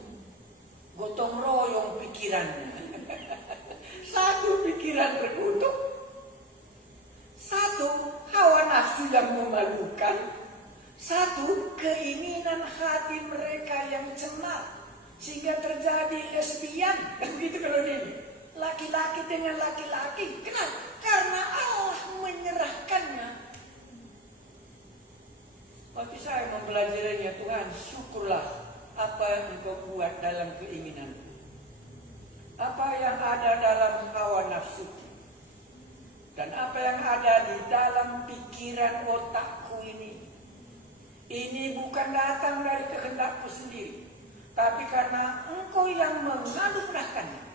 Gotong royong pikirannya. Satu pikiran terkutuk, satu hawa nafsu yang memalukan, satu keinginan hati mereka yang cemar, sehingga terjadi lesbian. Begitu kalau ini laki-laki dengan laki-laki. Kenapa? Karena Allah menyerahkannya. Waktu saya mempelajarinya, Tuhan, syukurlah apa yang Engkau buat dalam keinginanku, apa yang ada dalam hawa nafsu, dan apa yang ada di dalam pikiran otakku ini. Ini bukan datang dari kehendakku sendiri, tapi karena Engkau yang menganugerahkannya.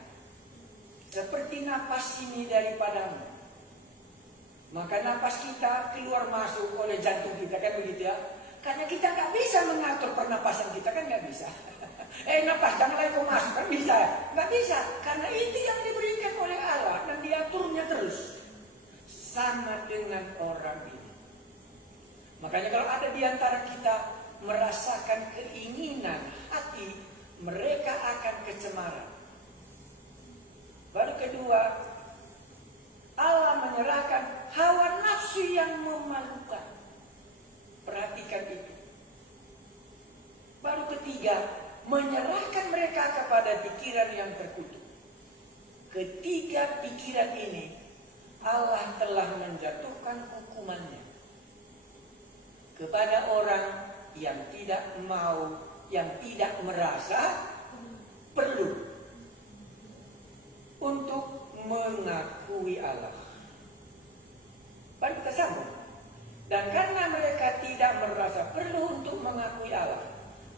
Seperti napas ini daripadamu, maka napas kita keluar masuk oleh jantung kita, kan begitu ya? Karena kita nggak bisa mengatur pernapasan kita, kan nggak bisa. Napas jangan lagi kau masuk, kan bisa? Nggak bisa, karena itu yang diberikan oleh Allah dan diaturnya terus. Sama dengan orang ini. Makanya kalau ada di antara kita merasakan keinginan hati, mereka akan kecemaran. Baru kedua, Allah menyerahkan hawa nafsu yang memalukan. Perhatikan itu. Baru ketiga, menyerahkan mereka kepada pikiran yang terkutuk. Ketiga pikiran ini, Allah telah menjatuhkan hukumannya kepada orang yang tidak mau, yang tidak merasa perlu untuk mengakui Allah. Baru kita sambung. Dan karena mereka tidak merasa perlu untuk mengakui Allah,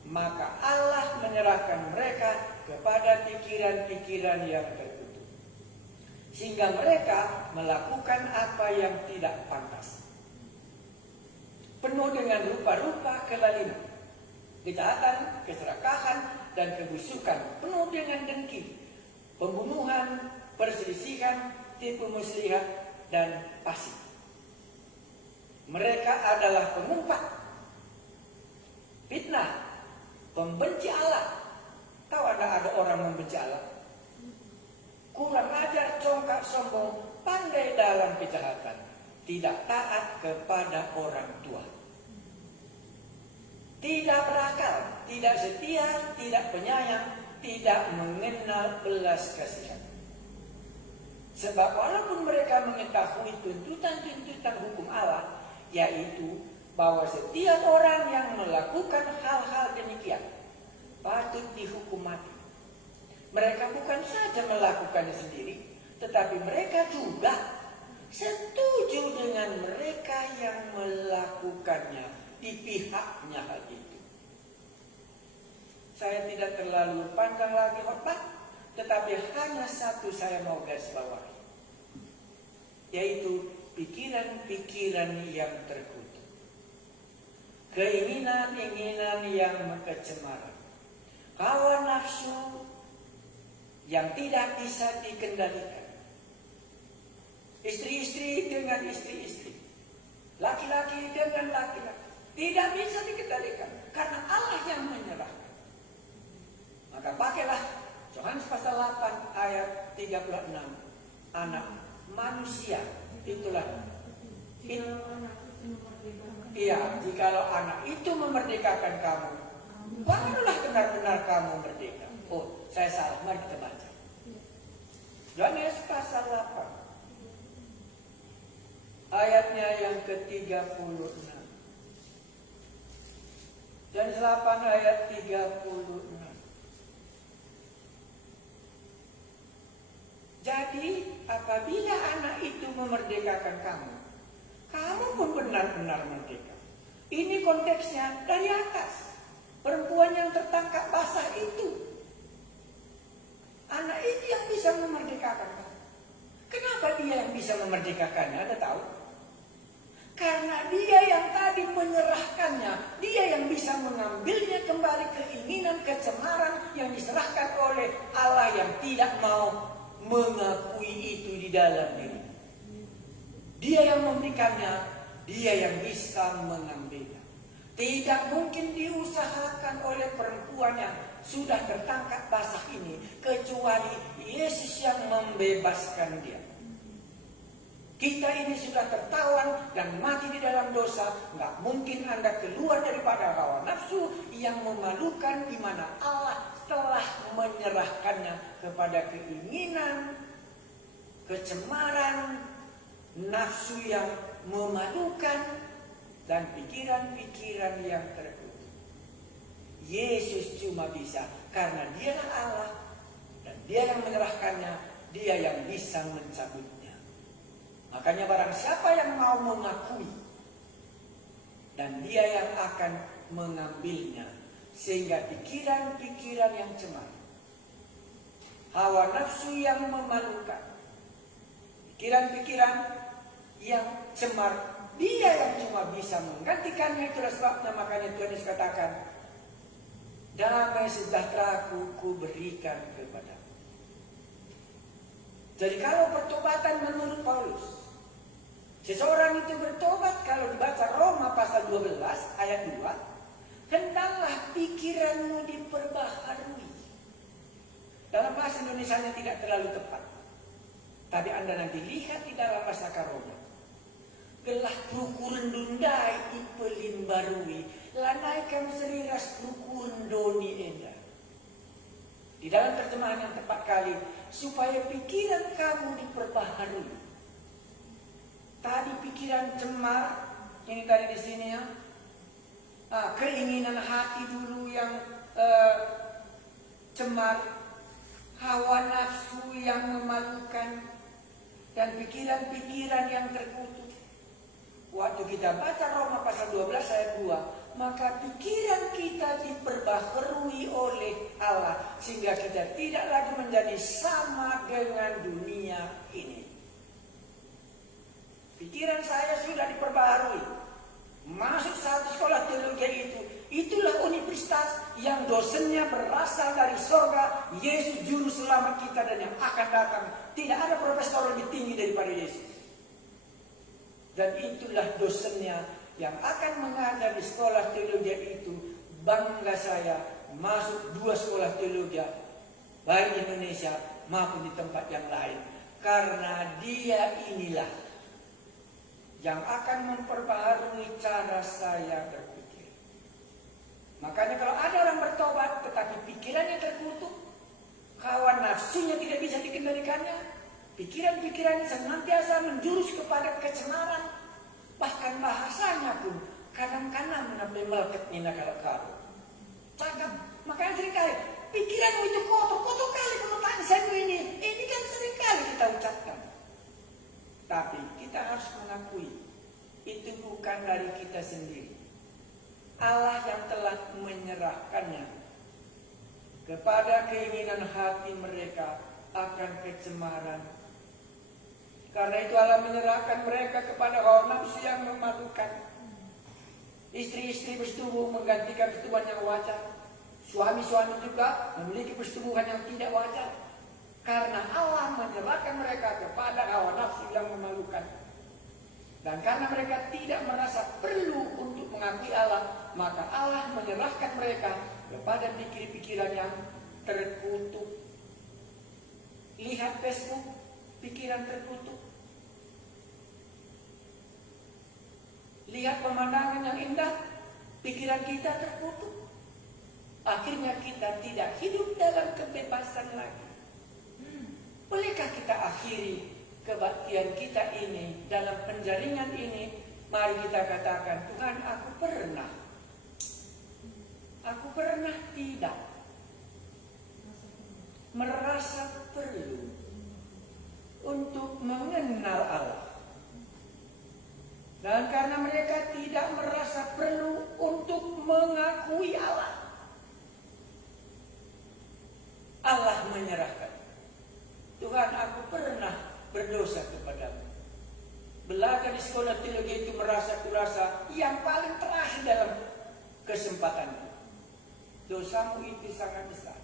maka Allah menyerahkan mereka kepada pikiran-pikiran yang terkutuk, sehingga mereka melakukan apa yang tidak pantas, penuh dengan rupa-rupa kelaliman, kejahatan, keserakahan, dan kebusukan, penuh dengan dengki, pembunuhan, perselisihan, tipu muslihat, dan fasik. Mereka adalah pengumpat, fitnah, pembenci Allah. Tahu ada orang membenci Allah? Kurang ajar, congkak, sombong, pandai dalam kejahatan, tidak taat kepada orang tua, tidak berakal, tidak setia, tidak penyayang, tidak mengenal belas kasihan. Sebab walaupun mereka mengetahui tuntutan-tuntutan hukum Allah, yaitu bahwa setiap orang yang melakukan hal-hal demikian patut dihukum mati, mereka bukan saja melakukannya sendiri, tetapi mereka juga setuju dengan mereka yang melakukannya di pihaknya hal itu. Saya tidak terlalu panjang lagi khotbah, tetapi hanya satu saya mau garis bawahi, yaitu pikiran-pikiran yang terkutuk, keinginan-keinginan yang kecemaran, hawa nafsu yang tidak bisa dikendalikan, istri-istri dengan istri-istri, laki-laki dengan laki-laki, tidak bisa dikendalikan karena Allah yang menyerahkan. Maka pakailah Yohanes pasal 8 ayat 36, anak manusia itulah. Iya, jikalau anak itu memerdekakan kamu, barulah benar-benar kamu merdeka. Oh, saya salah, mari kita baca. Yohanes pasal 8 ayatnya yang ke-36. Yohanes 8 ayat 36. Jadi apabila anak itu memerdekakan kamu, kamu pun benar-benar merdeka. Ini konteksnya dari atas. Perempuan yang tertangkap basah itu, anak itu yang bisa memerdekakan kamu. Kenapa dia yang bisa memerdekakannya? Anda tahu? Karena dia yang tadi menyerahkannya, dia yang bisa mengambilnya kembali keinginan kecemaran yang diserahkan oleh Allah yang tidak mau mengakui itu di dalam diri. Dia yang memberikannya, dia yang bisa mengambilnya. Tidak mungkin diusahakan oleh perempuan yang sudah tertangkap basah ini, kecuali Yesus yang membebaskan dia. Kita ini sudah tertawan dan mati di dalam dosa. Nggak mungkin Anda keluar daripada hawa nafsu yang memalukan, di mana Allah telah menyerahkannya kepada keinginan, kecemaran, nafsu yang memalukan, dan pikiran-pikiran yang terkutuk. Yesus cuma bisa, karena dialah Allah, dan dia yang menyerahkannya, dia yang bisa mencabutnya. Makanya barang siapa yang mau mengakui, dan dia yang akan mengambilnya, sehingga pikiran-pikiran yang cemar, hawa nafsu yang memalukan, pikiran-pikiran yang cemar, dia yang cuma bisa menggantikannya. Itulah sebabnya makanya Tuhan Yesus katakan, damai sejahtera-Ku kuberikan kepadamu. Jadi kalau pertobatan menurut Paulus, seseorang itu bertobat, kalau dibaca Roma pasal 12 ayat 2, hendaklah pikiranmu diperbaharui. Dalam bahasa Indonesianya tidak terlalu tepat, tapi Anda nanti lihat di dalam bahasa Roma. Gelah prukuren dundai ipelin barui, lanaikan seriras prukuren doni enda. Di dalam terjemahan yang tepat kali, supaya pikiran kamu diperbaharui. Tadi pikiran cemar, ini tadi di sini ya, keinginan hati dulu yang cemar, hawa nafsu yang memalukan, dan pikiran-pikiran yang terkutuk. Waktu kita baca Roma pasal 12 ayat 2, maka pikiran kita diperbaharui oleh Allah, sehingga kita tidak lagi menjadi sama dengan dunia ini. Pikiran saya sudah diperbaharui. Masuk satu sekolah teologi itulah universitas yang dosennya berasal dari surga, Yesus juru selamat kita dan yang akan datang. Tidak ada profesor lebih tinggi daripada Yesus. Dan itulah dosennya yang akan mengajar di sekolah teologi itu. Bangga saya masuk 2 sekolah teologi, baik di Indonesia maupun di tempat yang lain, karena dia inilah yang akan memperbaharui cara saya berpikir. Makanya kalau ada orang bertobat tetapi pikirannya terkutuk, hawa nafsunya tidak bisa dikendalikannya, pikiran-pikirannya senantiasa menjurus kepada kecemaran, bahkan bahasanya pun kadang-kadang meleket nina kalau cakap. Makanya seringkali pikiranmu itu kotor kali penutaan saya ini kan seringkali kita ucapkan. Tapi kita harus mengakui itu bukan dari kita sendiri. Allah yang telah menyerahkannya kepada keinginan hati mereka akan kecemaran. Karena itu Allah menyerahkan mereka kepada hawa nafsu yang memalukan. Istri-istri bersetubuh menggantikan persetubuhan yang wajar. Suami-suami juga memiliki persetubuhan yang tidak wajar. Karena Allah menyerahkan mereka kepada hawa nafsu yang memalukan. Dan karena mereka tidak merasa perlu untuk mengakui Allah, maka Allah menyerahkan mereka kepada pikir-pikiran yang terkutuk. Lihat Facebook, pikiran terkutuk. Lihat pemandangan yang indah, pikiran kita terkutuk. Akhirnya kita tidak hidup dalam kebebasan lagi. Bolehkah kita akhiri kebaktian kita ini dalam penjaringan ini? Mari kita katakan, Tuhan, aku pernah tidak merasa perlu untuk mengenal Allah. Dan karena mereka tidak merasa perlu untuk mengakui Allah, Allah menyerahkan. Tuhan, aku pernah berdosa kepadamu. Belajar di sekolah teologi itu kurasa yang paling terakhir dalam kesempatanku. Dosamu itu sangat besar.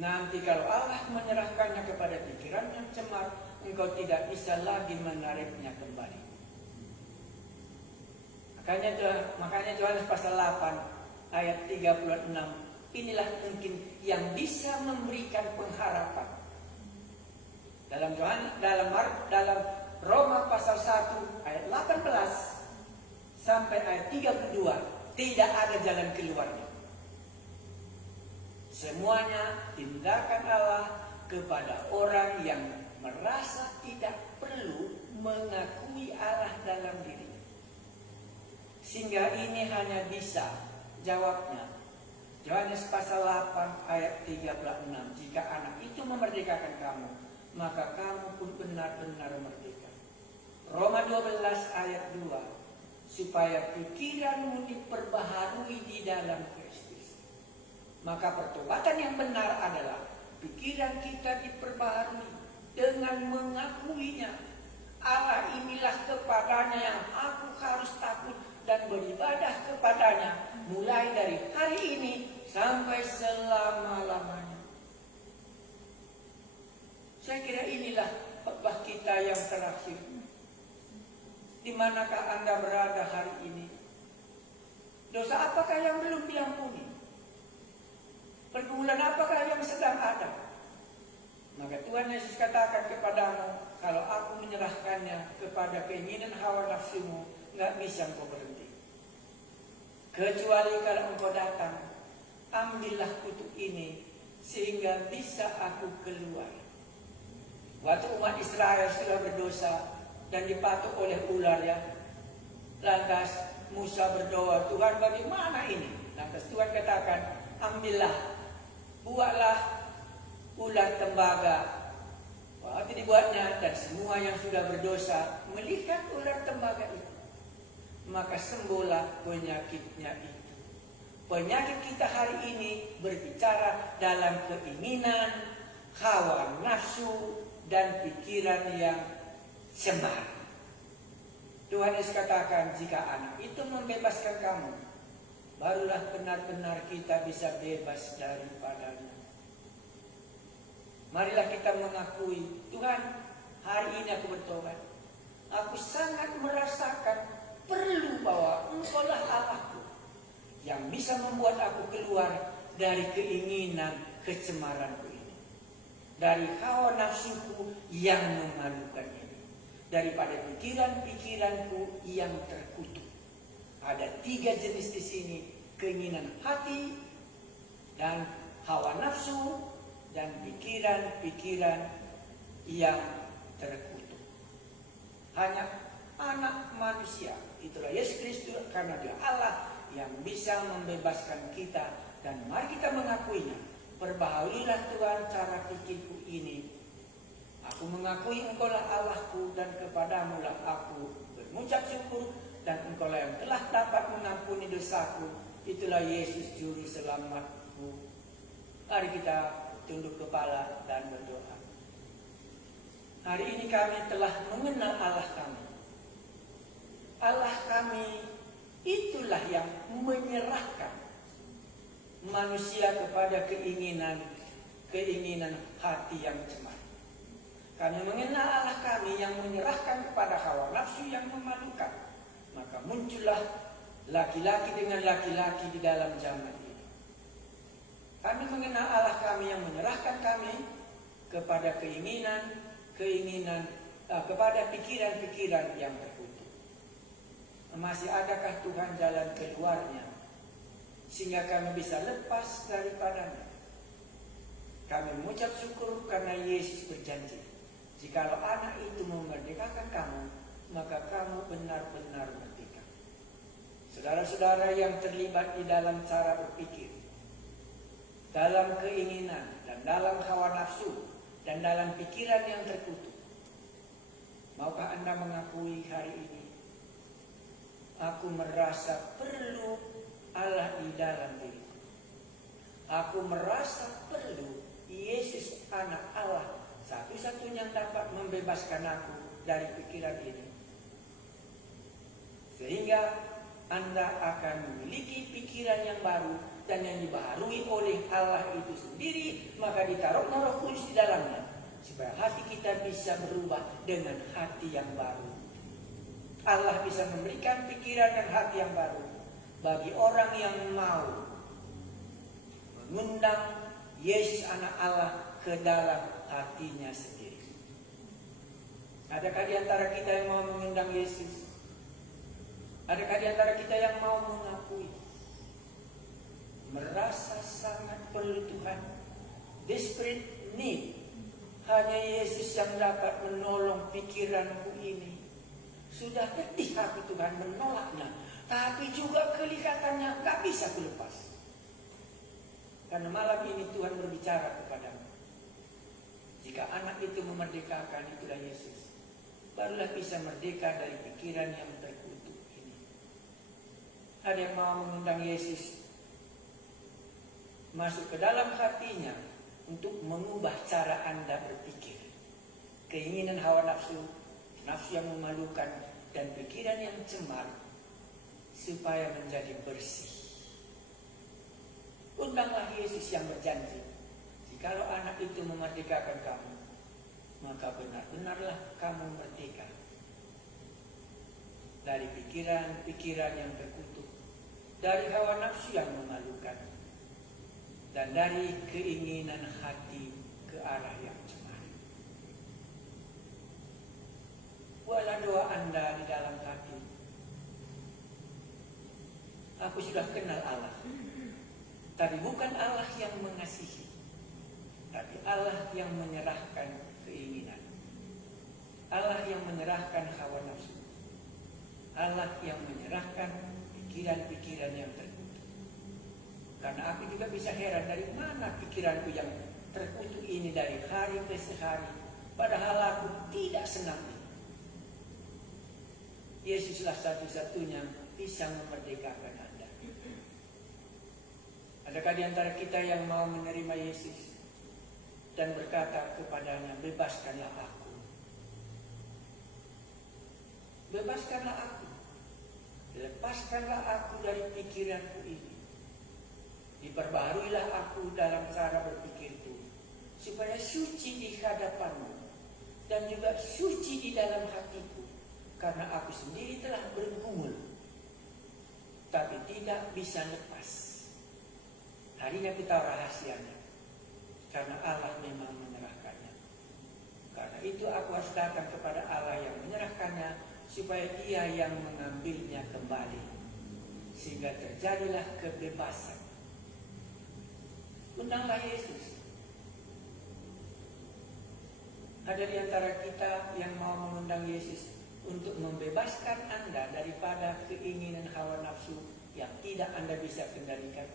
Nanti kalau Allah menyerahkannya kepada pikiran yang cemar, engkau tidak bisa lagi menariknya kembali. Makanya Yohanes pasal 8 ayat 36, inilah mungkin yang bisa memberikan pengharapan. Dalam Roma pasal 1 ayat 18 sampai ayat 32, tidak ada jalan keluarnya. Semuanya tindakan Allah kepada orang yang merasa tidak perlu mengakui Allah dalam dirinya. Sehingga ini hanya bisa jawabnya Yohanes pasal 8 ayat 36, jika anak itu memerdekakan kamu, maka kamu pun benar-benar merdeka. Roma 12 ayat 2, supaya pikiranmu diperbaharui di dalam Kristus. Maka pertobatan yang benar adalah pikiran kita diperbaharui dengan mengakuinya. Allah inilah kepadanya yang aku harus takut dan beribadah kepadanya mulai dari hari ini sampai selama-lamanya. Saya kira inilah khotbah kita yang terakhir. Di manakah Anda berada hari ini? Dosa apakah yang belum diampuni? Pergumulan apakah yang sedang ada? Maka Tuhan Yesus katakan kepadamu, kalau aku menyerahkannya kepada keinginan hawa nafsumu, nggak bisa engkau berhenti. Kecuali kalau engkau datang, ambillah kutuk ini sehingga bisa aku keluar. Waktu umat Israel sudah berdosa dan dipatuk oleh ular, ya, lantas Musa berdoa, Tuhan bagaimana ini? Lantas Tuhan katakan, ambillah, buatlah ular tembaga. Waktu dibuatnya dan semua yang sudah berdosa melihat ular tembaga itu, maka sembuhlah penyakitnya itu. Penyakit kita hari ini berbicara dalam keinginan, hawa nafsu, dan pikiran yang semar. Tuhan Yesus katakan, jika anak itu membebaskan kamu, barulah benar-benar kita bisa bebas daripadanya. Marilah kita mengakui, Tuhan, hari ini aku bertobat. Aku sangat merasakan perlu bahwa Engkaulah Allahku yang bisa membuat aku keluar dari keinginan kecemaranku ini, dari hawa nafsuku yang memalukan ini, daripada pikiran-pikiranku yang terkutuk. Ada 3 jenis di sini, keinginan hati dan hawa nafsu dan pikiran-pikiran yang terkutuk. Hanya anak manusia, itulah Yesus Kristus, karena Dia Allah yang bisa membebaskan kita. Dan mari kita mengakuinya. Perbaharuilah Tuhan cara pikirku ini. Aku mengakui Engkaulah Allahku dan kepadamu lah aku mengucap syukur, dan Engkaulah yang telah dapat mengampuni dosaku. Itulah Yesus juru selamatku. Mari kita tunduk kepala dan berdoa. Hari ini kami telah mengenal Allah kami. Allah kami itulah yang menyerahkan manusia kepada keinginan hati yang cemar. Kami mengenal Allah kami yang menyerahkan kepada hawa nafsu yang memalukan. Maka muncullah laki-laki dengan laki-laki di dalam zaman ini. Kami mengenal Allah kami yang menyerahkan kami kepada kepada pikiran-pikiran yang terkutuk. Masih adakah Tuhan jalan keluarnya sehingga kami bisa lepas daripadanya? Kami mengucap syukur karena Yesus berjanji, jikalau anak itu memerdekakan kamu, maka kamu benar-benar merdeka. Saudara-saudara yang terlibat di dalam cara berpikir, dalam keinginan dan dalam hawa nafsu dan dalam pikiran yang terkutuk, maukah Anda mengakui hari ini, aku merasa perlu Allah di dalam diri. Aku merasa perlu Yesus anak Allah satu-satunya yang dapat membebaskan aku dari pikiran ini. Sehingga Anda akan memiliki pikiran yang baru dan yang dibaharui oleh Allah itu sendiri, maka ditaruhnya Roh Kudus di dalamnya, supaya hati kita bisa berubah dengan hati yang baru. Allah bisa memberikan pikiran dan hati yang baru bagi orang yang mau mengundang Yesus anak Allah ke dalam hatinya sendiri. Adakah di antara kita yang mau mengundang Yesus? Adakah di antara kita yang mau mengakui, merasa sangat perlu Tuhan, desperate need, hanya Yesus yang dapat menolong pikiranku ini. Sudah letih aku Tuhan menolaknya, tapi juga kelihatannya gak bisa kulepas. Karena malam ini Tuhan berbicara kepadamu. Jika anak itu memerdekakan, itulah Yesus. Barulah bisa merdeka dari pikiran yang terkutuk ini. Ada yang mau mengundang Yesus masuk ke dalam hatinya untuk mengubah cara Anda berpikir. Keinginan hawa nafsu, nafsu yang memalukan, dan pikiran yang cemar, supaya menjadi bersih. Undanglah Yesus yang berjanji, jikalau anak itu memerdekakan kamu, maka benar-benarlah kamu merdeka dari pikiran-pikiran yang terkutuk, dari hawa nafsu yang memalukan, dan dari keinginan hati ke arah yang cemar. Buatlah doa Anda di dalam hati. Aku sudah kenal Allah, tapi bukan Allah yang mengasihi, tapi Allah yang menyerahkan keinginan, Allah yang menyerahkan hawa nafsu, Allah yang menyerahkan pikiran-pikiran yang terkutuk. Karena aku juga bisa heran, dari mana pikiranku yang terkutuk ini dari hari ke hari, padahal aku tidak senang. Yesuslah satu-satunya bisa memerdekakan Anda. Adakah di antara kita yang mau menerima Yesus dan berkata kepadanya, bebaskanlah aku. Bebaskanlah aku. Lepaskanlah aku dari pikiranku ini. Diperbaharuilah aku dalam cara berpikirku, supaya suci di hadapanmu dan juga suci di dalam hatiku. Karena aku sendiri telah bergumul, tapi tidak bisa lepas. Hari ini aku tahu rahasianya, karena Allah memang menyerahkannya. Karena itu aku harus datang kepada Allah yang menyerahkannya, supaya Dia yang mengambilnya kembali, sehingga terjadilah kebebasan. Undanglah Yesus. Ada di antara kita yang mau mengundang Yesus untuk membebaskan Anda daripada keinginan hawa nafsu yang tidak Anda bisa kendalikan,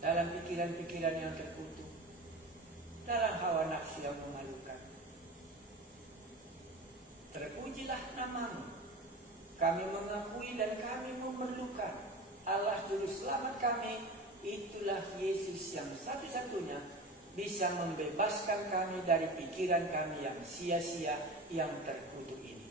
dalam pikiran-pikiran yang terkutuk, dalam hawa nafsu yang memalukan. Terpujilah namamu. Kami mengakui dan kami memerlukan Allah Juru Selamat kami. Itulah Yesus yang satu-satunya bisa membebaskan kami dari pikiran kami yang sia-sia, yang terkutuk ini.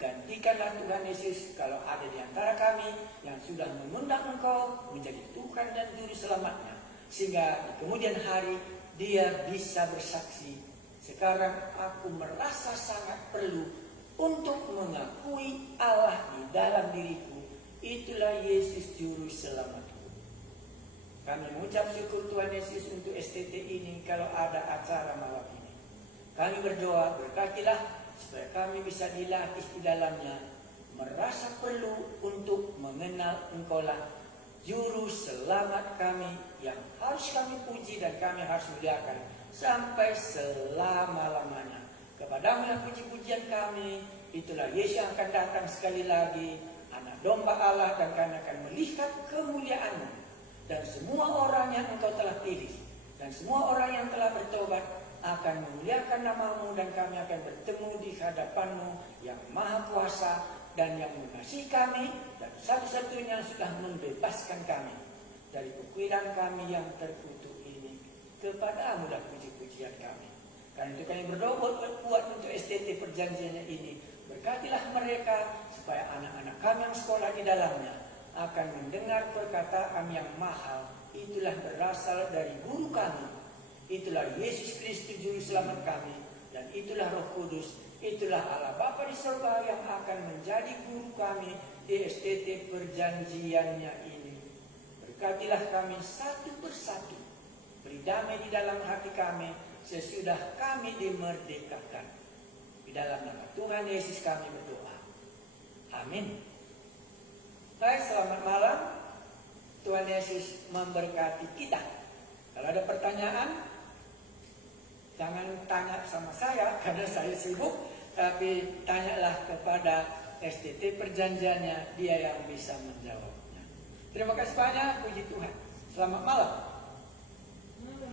Gantikanlah Tuhan Yesus kalau ada di antara kami yang sudah mengundang Engkau menjadi Tuhan dan Juru Selamatnya, sehingga di kemudian hari dia bisa bersaksi, sekarang aku merasa sangat perlu untuk mengakui Allah di dalam diriku. Itulah Yesus Juru Selamatku. Kami mengucap syukur Tuhan Yesus untuk STT ini kalau ada acara malam ini. Kami berdoa, berkatilah supaya kami bisa dilatih di dalamnya, merasa perlu untuk mengenal Engkaulah Juru Selamat kami, yang harus kami puji dan kami harus muliakan sampai selama-lamanya. Kepadamu lah puji-pujian kami. Itulah Yesus yang akan datang sekali lagi, Anak Domba Allah, dan kami akan melihat kemuliaan-Mu. Dan semua orang yang Engkau telah pilih, dan semua orang yang telah bertobat akan memuliakan nama-Mu, dan kami akan bertemu di hadapan-Mu yang Maha Kuasa dan yang mengasihi kami, dan satu-satunya yang sudah membebaskan kami dari pikiran kami yang terkutuk ini. Kepadamu dah puji-pujian kami. Karena itu kami berdoa buat untuk STT perjanjiannya ini. Berkatilah mereka supaya anak-anak kami yang sekolah di dalamnya akan mendengar perkataan yang mahal. Itulah berasal dari guru kami. Itulah Yesus Kristus Juru Selamat kami, dan itulah Roh Kudus, itulah Allah Bapa di surga yang akan menjadi guru kami di STT perjanjiannya ini. Berkatilah kami satu persatu, beri damai di dalam hati kami sesudah kami dimerdekakan. Di dalam nama Tuhan Yesus kami berdoa. Amin. Baik, selamat malam. Tuhan Yesus memberkati kita. Kalau ada pertanyaan, jangan tanya sama saya karena saya sibuk, tapi tanyalah kepada STT perjanjiannya, dia yang bisa menjawabnya. Terima kasih banyak, puji Tuhan. Selamat malam.